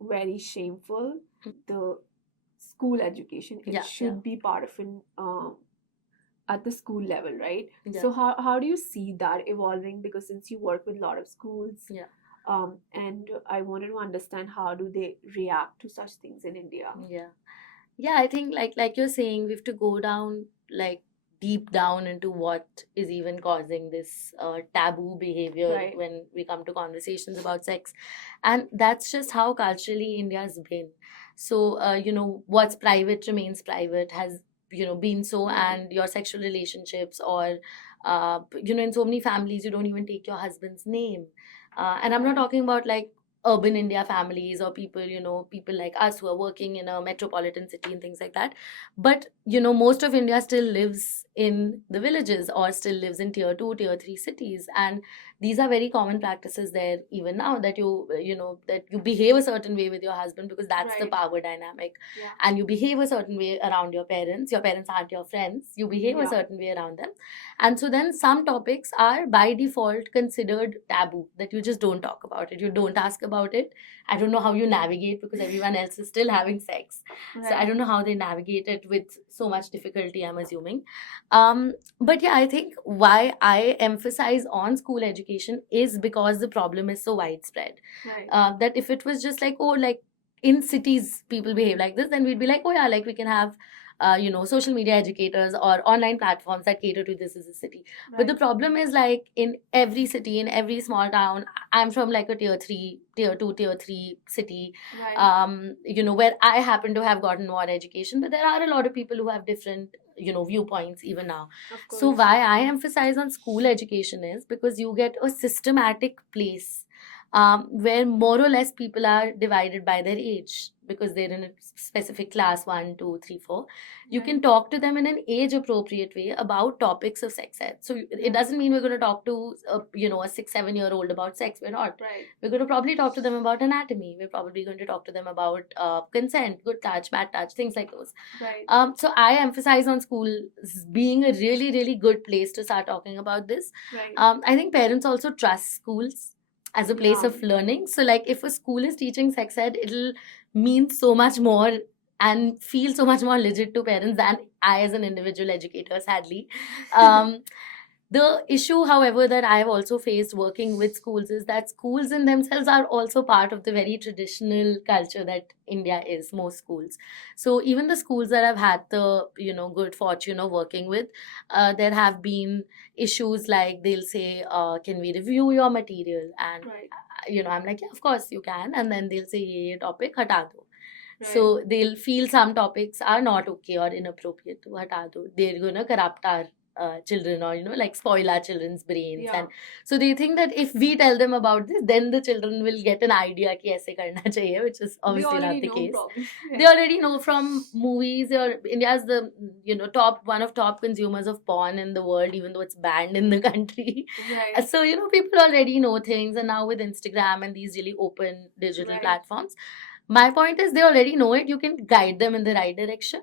very shameful. The school education, it Yeah, should be part of an at the school level, right? Yeah. So how do you see that evolving? Because since you work with a lot of schools, Yeah. and I wanted to understand how do they react to such things in India? Yeah, I think like you're saying, we have to go down like deep down into what is even causing this taboo behavior Right. when we come to conversations about sex. And that's just how culturally India's been. So what's private remains private, has been so. Mhm. And your sexual relationships, or in so many families you don't even take your husband's name. And I'm not talking about like urban India families or people, people like us who are working in a metropolitan city and things like that. But, most of India still lives in the villages or still lives in tier 2, tier 3 cities. And these are very common practices there even now, that that you behave a certain way with your husband because that's the Right. power dynamic. Yeah. And you behave a certain way around your parents. Your parents aren't your friends. You behave a Yeah. certain way around them. And so then some topics are by default considered taboo, that you just don't talk about it. You don't ask about it. I don't know how you navigate because everyone else is still having sex. So I don't know how they navigate it with so much difficulty, I'm assuming. But yeah, I think why I emphasize on school education is because the problem is so widespread. Right. That if it was just like, oh, like in cities people behave like this, then we'd be like, oh yeah, like we can have social media educators or online platforms that cater to this as a city. But the problem is like in every city, in every small town, I'm from like a tier 3, tier 2, tier 3 city, Right. where I happen to have gotten more education, but there are a lot of people who have different, viewpoints even now. Of So course. why I emphasize on school education is because you get a systematic place where more or less people are divided by their age because they're in a specific class 1, 2, 3, 4. You can talk to them in an age appropriate way about topics of sex ed. So it doesn't mean we're going to talk to a 6, 7 year old about sex. We're not. Right. We're going to probably talk to them about anatomy. We're probably going to talk to them about consent, good touch, bad touch, things like those. Right. So I emphasize on school being a really, really good place to start talking about this. Right. I think parents also trust schools as a place Yeah. of learning. So like if a school is teaching sex ed, it'll mean so much more and feel so much more legit to parents than I as an individual educator, sadly. The issue, however, that I have also faced working with schools is that schools in themselves are also part of the very traditional culture that India is, most schools. So even the schools that I've had the, good fortune of working with, there have been issues like they'll say, can we review your material? And, Right. I'm like, yeah, of course you can. And then they'll say, ye topic hata do. Right. So they'll feel some topics are not okay or inappropriate to hata do. They're going to corrupt our children, or like spoil our children's brains. Yeah. And so they think that if we tell them about this, then the children will get an idea ki aise karna chahiye, which is obviously not the case. They already know from movies. Or India is the one of top consumers of porn in the world, even though it's banned in the country. Right. So people already know things, and now with Instagram and these really open digital Right. platforms, my point is they already know it. You can guide them in the right direction.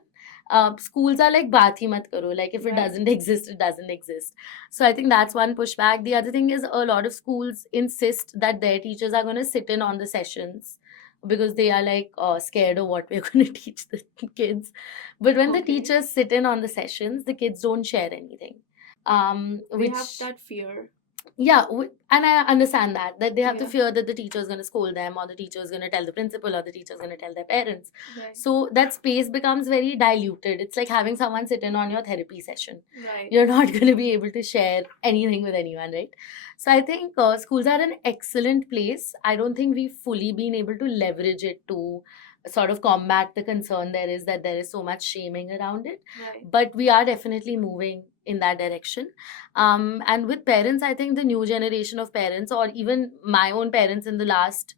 Schools are like baat hi mat karo. Like if it Right. doesn't exist, it doesn't exist. So I think that's one pushback. The other thing is a lot of schools insist that their teachers are going to sit in on the sessions because they are like scared of what we're going to teach the kids. But when the Okay. teachers sit in on the sessions, the kids don't share anything. They Which have that fear. Yeah, and I understand that they have to Yeah. fear that the teacher is going to scold them, or the teacher is going to tell the principal, or the teacher is going to tell their parents. Right. So that space becomes very diluted. It's like having someone sit in on your therapy session. Right. You're not going to be able to share anything with anyone, right? So I think schools are an excellent place. I don't think we've fully been able to leverage it to sort of combat the concern there is that there is so much shaming around it. Right. But we are definitely moving in that direction. And with parents, I think the new generation of parents, or even my own parents in the last,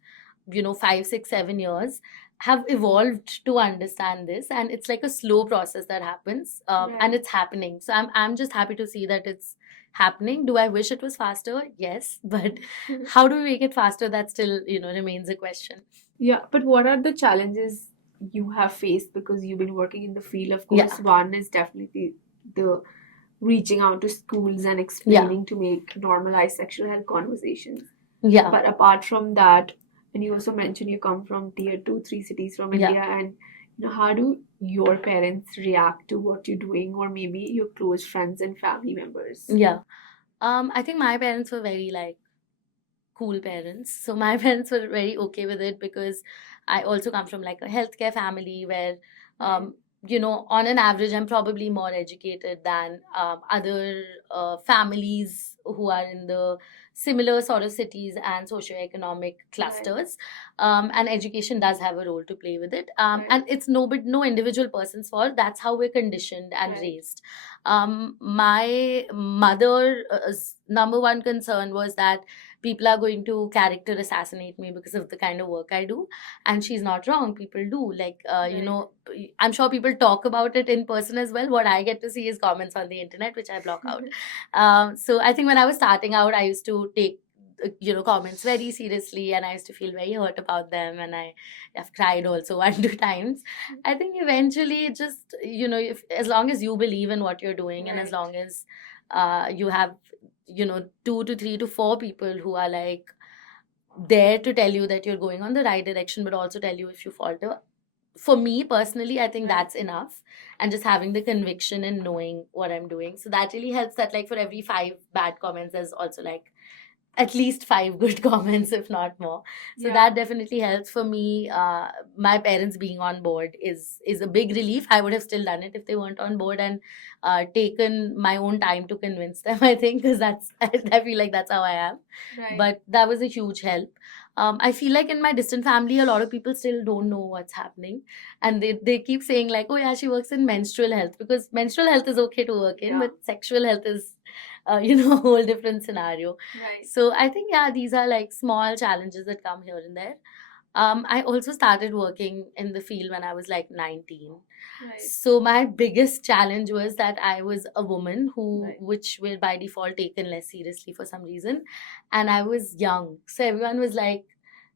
5, 6, 7 years, have evolved to understand this, and it's like a slow process that happens, and Right. it's happening. So I'm just happy to see that it's happening. Do I wish it was faster? Yes, but how do we make it faster? That still, remains a question. Yeah, but what are the challenges you have faced because you've been working in the field? Of Yeah. course, one is definitely the reaching out to schools and Yeah. explaining to make normalized sexual health conversations. Yeah. But apart from that, and you also mentioned you come from tier 2, 3 cities from Yeah. India, and how do your parents react to what you're doing, or maybe your close friends and family members? Yeah. I think my parents were very like cool parents. So my parents were very okay with it because I also come from like a healthcare family where, on an average, I'm probably more educated than other families who are in the similar sort of cities and socioeconomic clusters. And education does have a role to play with it. And it's no individual person's fault. That's how we're conditioned and Right. raised. My mother's number one concern was that people are going to character assassinate me because of the kind of work I do. And she's not wrong. People do. Like, I'm sure people talk about it in person as well. What I get to see is comments on the internet, which I block out. So I think when I was starting out, I used to take comments very seriously, and I used to feel very hurt about them, and I've cried also 1, 2 times. I think eventually it just if as long as you believe in what you're doing, and as Right. long as you have 2 to 3 to 4 people who are like there to tell you that you're going on the right direction, but also tell you if you falter. For me personally, I think Right. that's enough. And just having the conviction and knowing what I'm doing. So that really helps, that like for every 5 bad comments, there's also like at least 5 good comments, if not more. So Yeah. that definitely helps for me. My parents being on board is a big relief. I would have still done it if they weren't on board, and taken my own time to convince them. I think because that's I feel like that's how I am. Right. But that was a huge help. I feel like in my distant family, a lot of people still don't know what's happening, and they keep saying like, "Oh yeah, she works in menstrual health," because menstrual health is okay to work in, Yeah. but sexual health is a whole different scenario. Right. So I think, yeah, these are like small challenges that come here and there. I also started working in the field when I was like 19. Right. So my biggest challenge was that I was a woman Right. which were by default taken less seriously for some reason, and I was young. So everyone was like,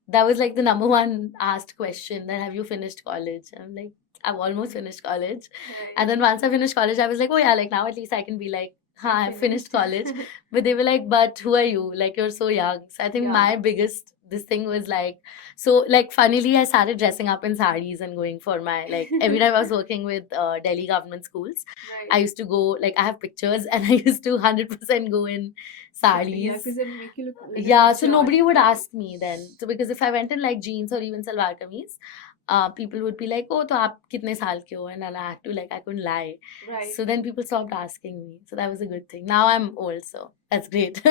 that was like the number one asked question, that have you finished college? I'm like, I've almost finished college. Right. And then once I finished college, I was like, oh yeah, like now at least I can be like, huh, I finished college. But they were like, but who are you? Like, you're so young. So I think Yeah. my biggest this thing was like, so like funnily, I started dressing up in saris and going for my like every time I was working with Delhi government schools, Right. I used to go, like I have pictures, and I used to 100% go in saris. Yeah, because it make you look like a Yeah, so child. nobody would ask me then. So because if I went in like jeans or even salwar kameez, people would be like, "Oh, to aap kitne saal ke ho?" And then I had to like I couldn't lie. Right. So then people stopped asking me. So that was a good thing. Now I'm old, so that's great.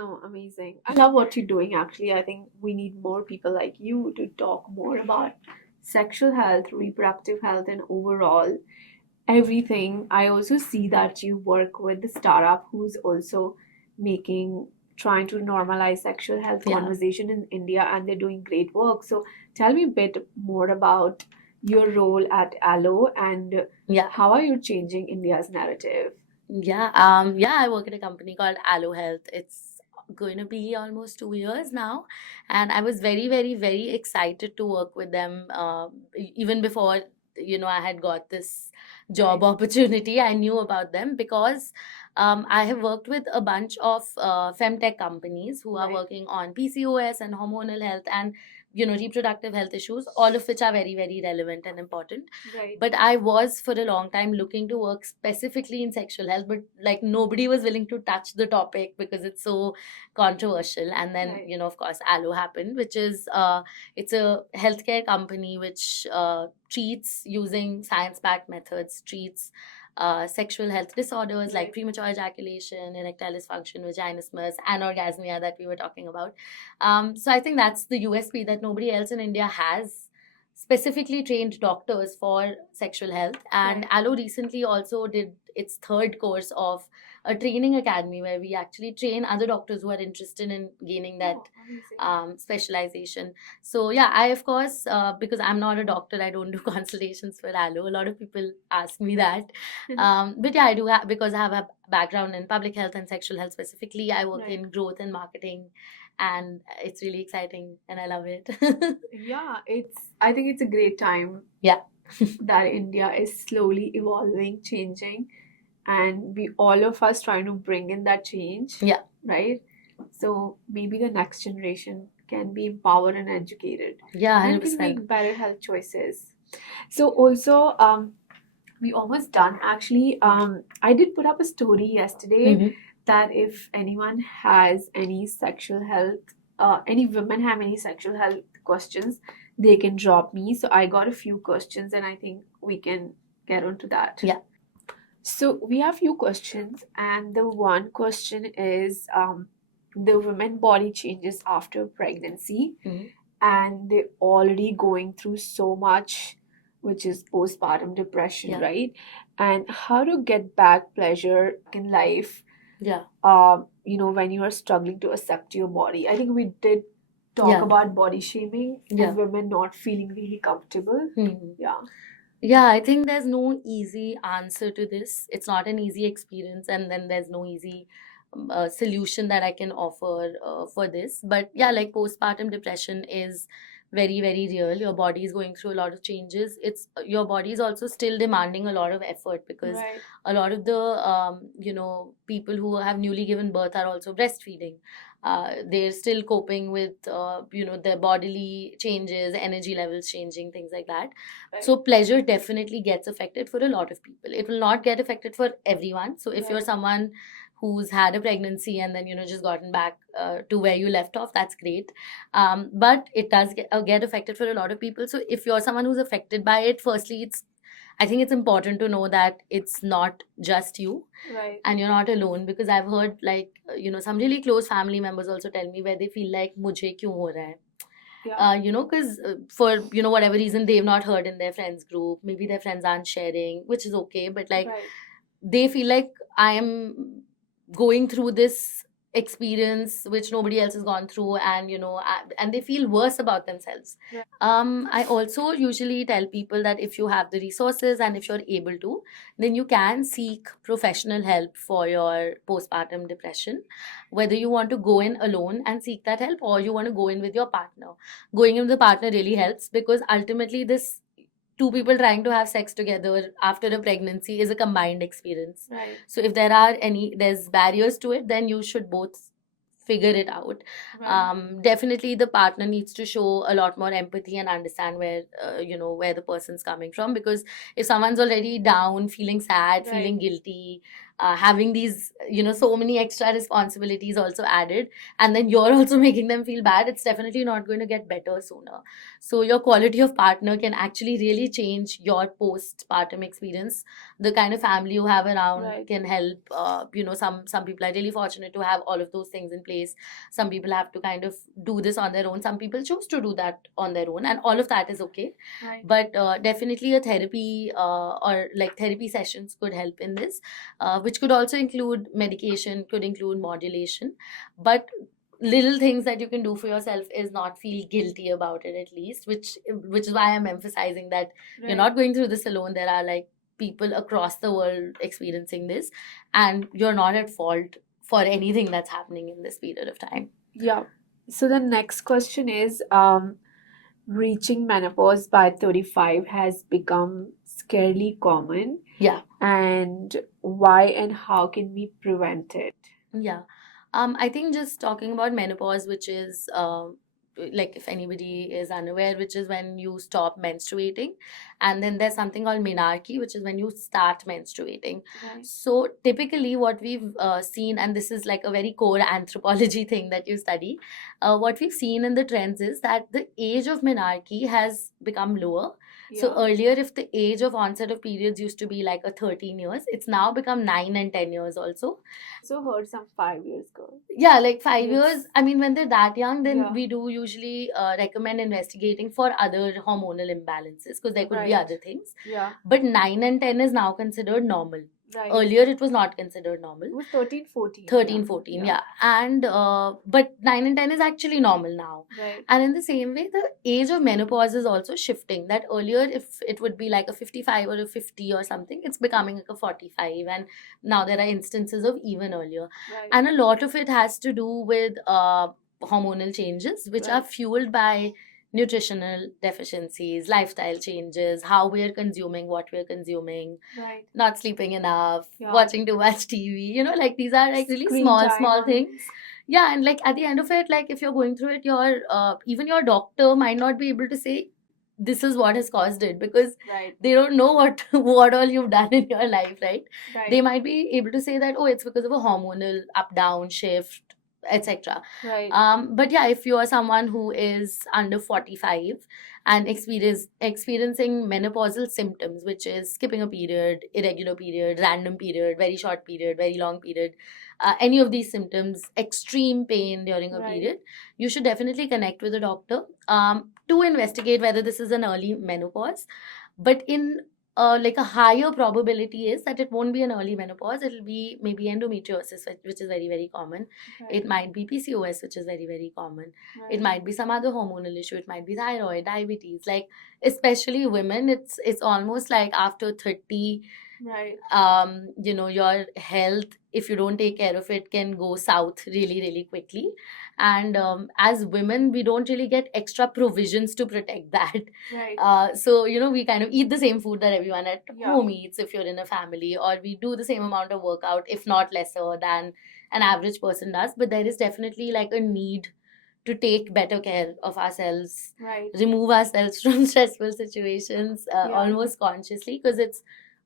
No, amazing. I love what you're doing actually. I think we need more people like you to talk more about sexual health, reproductive health, and overall everything. I also see that you work with the startup who's also trying to normalize sexual health Yeah. conversation in India, and they're doing great work. So tell me a bit more about your role at Allo, and Yeah. how are you changing India's narrative? Yeah, I work at a company called Allo Health. It's going to be almost 2 years now, and I was very, very, very excited to work with them. Even before I had got this job opportunity, I knew about them because I have worked with a bunch of femtech companies who are Right. working on PCOS and hormonal health, and reproductive health issues, all of which are very, very relevant and important. Right. But I was for a long time looking to work specifically in sexual health, but like nobody was willing to touch the topic because it's so controversial. And then, Right. of course, Allo happened, which is it's a healthcare company which treats using science-backed methods, treats sexual health disorders like Right. premature ejaculation, erectile dysfunction, vaginismus, anorgasmia that we were talking about. So I think that's the USP, that nobody else in India has specifically trained doctors for sexual health. And Right. Allo recently also did its third course of a training academy where we actually train other doctors who are interested in gaining that Oh, amazing. specialization. So yeah, I of course, because I'm not a doctor, I don't do consultations for Allo. A lot of people ask me that. But yeah, I do have, because I have a background in public health and sexual health specifically. I work Right. in growth and marketing, and it's really exciting and I love it. Yeah, I think it's a great time. Yeah. That India is slowly evolving, changing, and we all of us trying to bring in that change. Yeah. Right? So maybe the next generation can be empowered and educated Yeah, and can 100%. make better health choices. So also, we almost done actually. I did put up a story yesterday Mhm. that if anyone has any sexual health, any women have any sexual health questions, they can drop me. So I got a few questions, and I think we can get onto that. Yeah. So we have few questions, and the one question is, the women body changes after pregnancy, Mhm. and they're already going through so much, which is postpartum depression, Yeah. right? And how to get back pleasure in life, Yeah. when you are struggling to accept your body. I think we did talk Yeah. about body shaming Yeah. and women not feeling really comfortable. Mhm. Yeah. Yeah, I think there's no easy answer to this. It's not an easy experience, and then there's no easy solution that I can offer for this. But yeah, like postpartum depression is very, very real. Your body is going through a lot of changes. It's your body is also still demanding a lot of effort, because Right. a lot of the people who have newly given birth are also breastfeeding. They're still coping with their bodily changes, energy levels changing, things like that. Right. So pleasure definitely gets affected for a lot of people. It will not get affected for everyone. So if you're Right. someone who's had a pregnancy and then just gotten back to where you left off, that's great. But it does get affected for a lot of people. So if you're someone who's affected by it, firstly, I think it's important to know that it's not just you. Right. And you're not alone, because I've heard like some really close family members also tell me where they feel like mujhe kyun ho raha hai. Yeah. Because for whatever reason they've not heard in their friends group, maybe their friends aren't sharing, which is okay, but like Right. they feel like I am going through this experience which nobody else has gone through, and and they feel worse about themselves. Right. I also usually tell people that if you have the resources and if you're able to, then you can seek professional help for your postpartum depression, whether you want to go in alone and seek that help, or you want to go in with your partner. Going in with the partner really helps, because ultimately this two people trying to have sex together after a pregnancy is a combined experience. Right. So if there's barriers to it, then you should both figure it out. Right. Definitely the partner needs to show a lot more empathy and understand where the person's coming from, because if someone's already down, feeling sad, Right. feeling guilty, having these so many extra responsibilities also added, and then you're also making them feel bad, it's definitely not going to get better sooner. So your quality of partner can actually really change your postpartum experience. The kind of family you have around Right. can help. Some people are really fortunate to have all of those things in place. Some people have to kind of do this on their own. Some people choose to do that on their own, and all of that is okay. Right. But definitely a therapy or like therapy sessions could help in this, which could also include medication, could include modulation. But little things that you can do for yourself is not feel guilty about it, at least, which is why I'm emphasizing that you're not going through this alone. There are like people across the world experiencing this, and you're not at fault for anything that's happening in this period of time. Yeah. So the next question is, reaching menopause by 35 has become scarily common. Yeah. And why and how can we prevent it? Yeah. I think just talking about menopause, which is like if anybody is unaware, which is when you stop menstruating. And then there's something called menarche, which is when you start menstruating. Right. So typically what we've seen, and this is like a very core anthropology thing that you study, what we've seen in the trends is that the age of menarche has become lower. So Yeah. earlier, if the age of onset of periods used to be like a 13 years, it's now become 9 and 10 years also. So heard some 5 years girl. Yeah, like 5 Yes. years. I mean, when they're that young, then Yeah. we do usually recommend investigating for other hormonal imbalances, because there could be Right. other things. Yeah. But 9 and 10 is now considered normal. Right. Earlier, it was not considered normal. It was 13, 14. 13, Yeah. 14, Yeah. yeah. And but 9 and 10 is actually normal now. Right. And in the same way, the age of menopause is also shifting. That earlier, if it would be like a 55 or a 50 or something, it's becoming like a 45. And now there are instances of even earlier. Right. And a lot of it has to do with hormonal changes, which are Right. fueled by nutritional deficiencies, lifestyle changes, how we're consuming what we're consuming, Right. not sleeping enough, Yeah. watching too much TV, like these are like really Screen small, time small on- things. Yeah, and like at the end of it, like if you're going through it, your even your doctor might not be able to say this is what has caused it, because Right. they don't know what what all you've done in your life, right? Right. They might be able to say that, oh, it's because of a hormonal up down shift, etc. Right. But yeah, if you are someone who is under 45 and experiencing menopausal symptoms, which is skipping a period, irregular period, random period, very short period, very long period, any of these symptoms, extreme pain during a Right. period, you should definitely connect with a doctor to investigate whether this is an early menopause. But in like a higher probability is that it won't be an early menopause. It'll be maybe endometriosis, which is very, very common. Right. It might be PCOS, which is very, very common. Right. It might be some other hormonal issue. It might be thyroid, diabetes. Like especially women, it's almost like after 30, Right. your health, if you don't take care of it, can go south really, really quickly. And as women, we don't really get extra provisions to protect that. Right. So we kind of eat the same food that everyone at Yeah. home eats if you're in a family, or we do the same amount of workout, if not lesser than an average person does. But there is definitely like a need to take better care of ourselves, Right. remove ourselves from stressful situations Yeah. almost consciously, because it's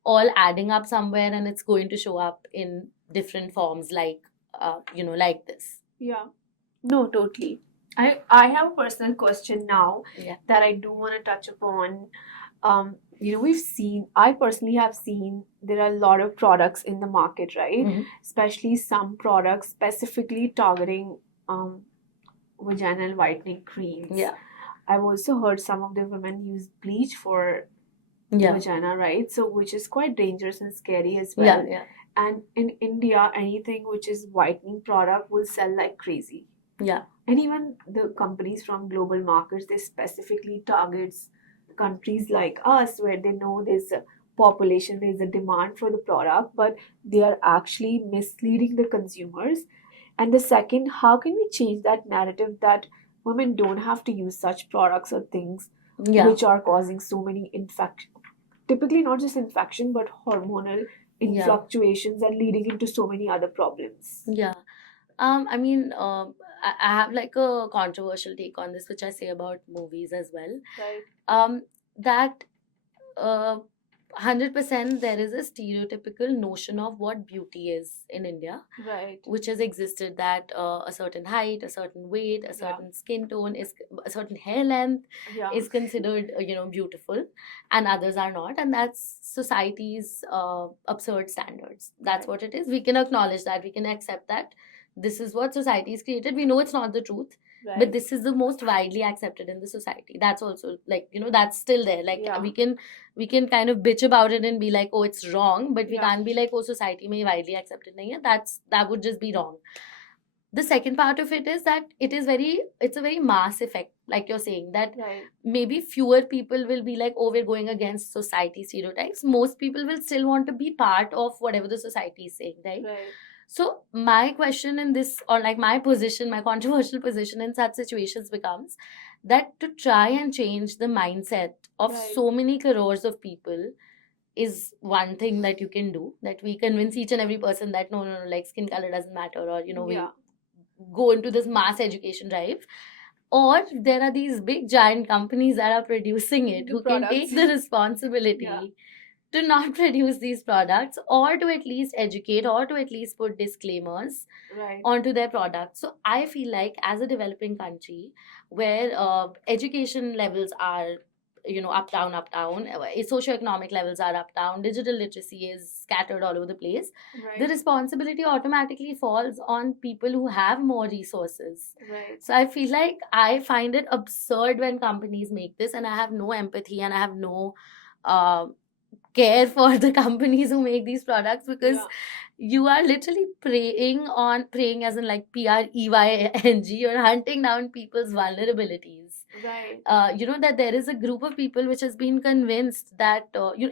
all adding up somewhere and it's going to show up in different forms, like like this. Yeah. No, totally. I have a personal question now Yeah. that I do want to touch upon. I personally have seen there are a lot of products in the market, right? Mhm. Especially some products specifically targeting vaginal whitening creams. Yeah. I've also heard some of the women use bleach for Yeah. vagina, right? So which is quite dangerous and scary as well. Yeah. Yeah. And in India, anything which is whitening product will sell like crazy. Yeah. And even the companies from global markets, they specifically targets countries like us where they know there's a population, there's a demand for the product, but they are actually misleading the consumers. And the second, how can we change that narrative that women don't have to use such products or things Yeah. which are causing so many typically not just infection, but hormonal Yeah. fluctuations and leading into so many other problems. Yeah. I mean, I have like a controversial take on this, which I say about movies as well. Right. That 100% there is a stereotypical notion of what beauty is in India, Right. which has existed, that a certain height, a certain weight, a Yeah. certain skin tone, a certain hair length Yeah. is considered beautiful, and others are not, and that's society's absurd standards. That's Right. what it is. We can acknowledge that, we can accept that this is what society has created. We know it's not the truth, Right. but this is the most widely accepted in the society. That's also like that's still there. Like Yeah. we can kind of bitch about it and be like, oh, it's wrong, but we Yeah. can't be like, oh, society may widely accepted nahi hai. That would just be wrong. The second part of it is that it's a very mass effect, like you're saying, that Right. maybe fewer people will be like, oh, we're going against society stereotypes. Most people will still want to be part of whatever the society is saying, right? Right. So my question in this, or like my position, my controversial position in such situations becomes that to try and change the mindset of Right. so many crores of people is one thing that you can do, that we convince each and every person that no, like skin color doesn't matter, or Yeah. we go into this mass education drive. or there are these big giant companies that are producing it The who can take products. the responsibility Yeah. to not produce these products, or to at least educate, or to at least put disclaimers Right. onto their products. So I feel like as a developing country where education levels are, you know, up down, socioeconomic levels are up down, digital literacy is scattered all over the place, the Right. responsibility automatically falls on people who have more resources. Right. So I feel like I find it absurd when companies make this, and I have no empathy and I have no uh, care for the companies who make these products, because Yeah. you are literally preying as in like PREYNG, you're hunting down people's vulnerabilities. Right. You know that there is a group of people which has been convinced that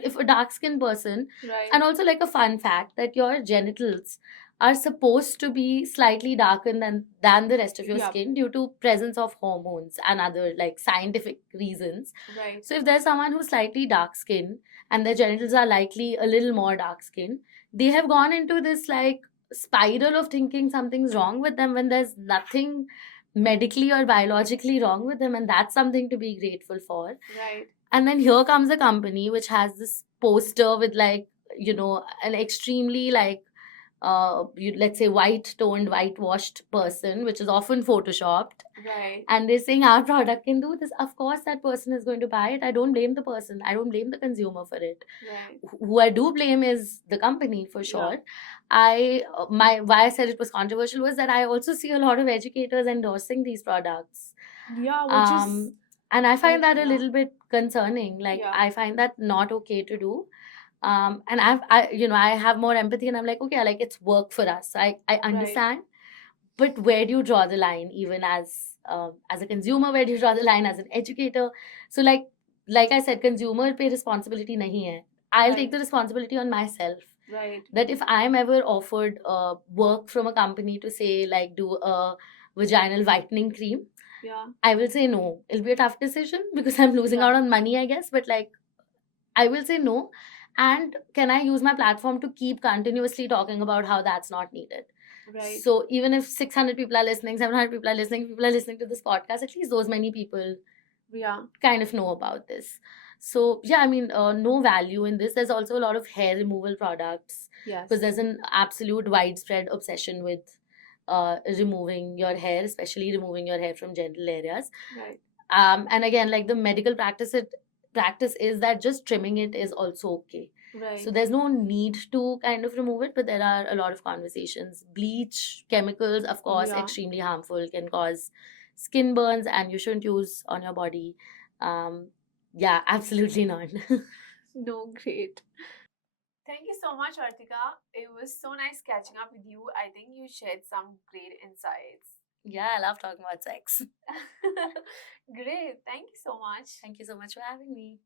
if a dark skinned person, Right. and also like a fun fact that your genitals are supposed to be slightly darker than the rest of your Yeah. skin due to presence of hormones and other like scientific reasons. Right. So if there's someone who's slightly dark skinned and their genitals are likely a little more dark skinned, they have gone into this like spiral of thinking something's wrong with them when there's nothing medically or biologically wrong with them, and that's something to be grateful for. Right. And then here comes a company which has this poster with like, you know, an extremely like let's say whitewashed person, which is often photoshopped, Right. and they're saying our product can do this. Of course that person is going to buy it. I don't blame the person, I don't blame the consumer for it. Right. Who I do blame is the company for sure. My why I said it was controversial was that I also see a lot of educators endorsing these products. Yeah, which is And I find that a yeah. little bit concerning. Like Yeah. I find that not okay to do. And I you know, I have more empathy and I'm like, okay, like it's work for us. I understand, but where do you draw the line? Even as a consumer, where do you draw the line? As an educator, so like I said, consumer pe responsibility nahi hai. I'll Right. take the responsibility on myself. Right. That if I'm ever offered work from a company to say like do a vaginal whitening cream, Yeah. I will say no. It'll be a tough decision because I'm losing Yeah. out on money, I guess. But like, I will say no. And can I use my platform to keep continuously talking about how that's not needed? Right. So even if 600 people are listening, 700 people are listening, people are listening to this podcast, at least those many people Yeah. kind of know about this. So yeah, I mean, no value in this. There's also a lot of hair removal products Yes. because there's an absolute widespread obsession with removing your hair, especially removing your hair from genital areas. Right. And again, like the medical practice is that just trimming it is also okay. Right. So there's no need to kind of remove it, but there are a lot of conversations. Bleach, chemicals, of course, Yeah. extremely harmful, can cause skin burns, and you shouldn't use on your body. Yeah, absolutely not. No, great. Thank you so much, Artika. It was so nice catching up with you. I think you shared some great insights. Yeah, I love talking about sex. Great. Thank you so much. Thank you so much for having me.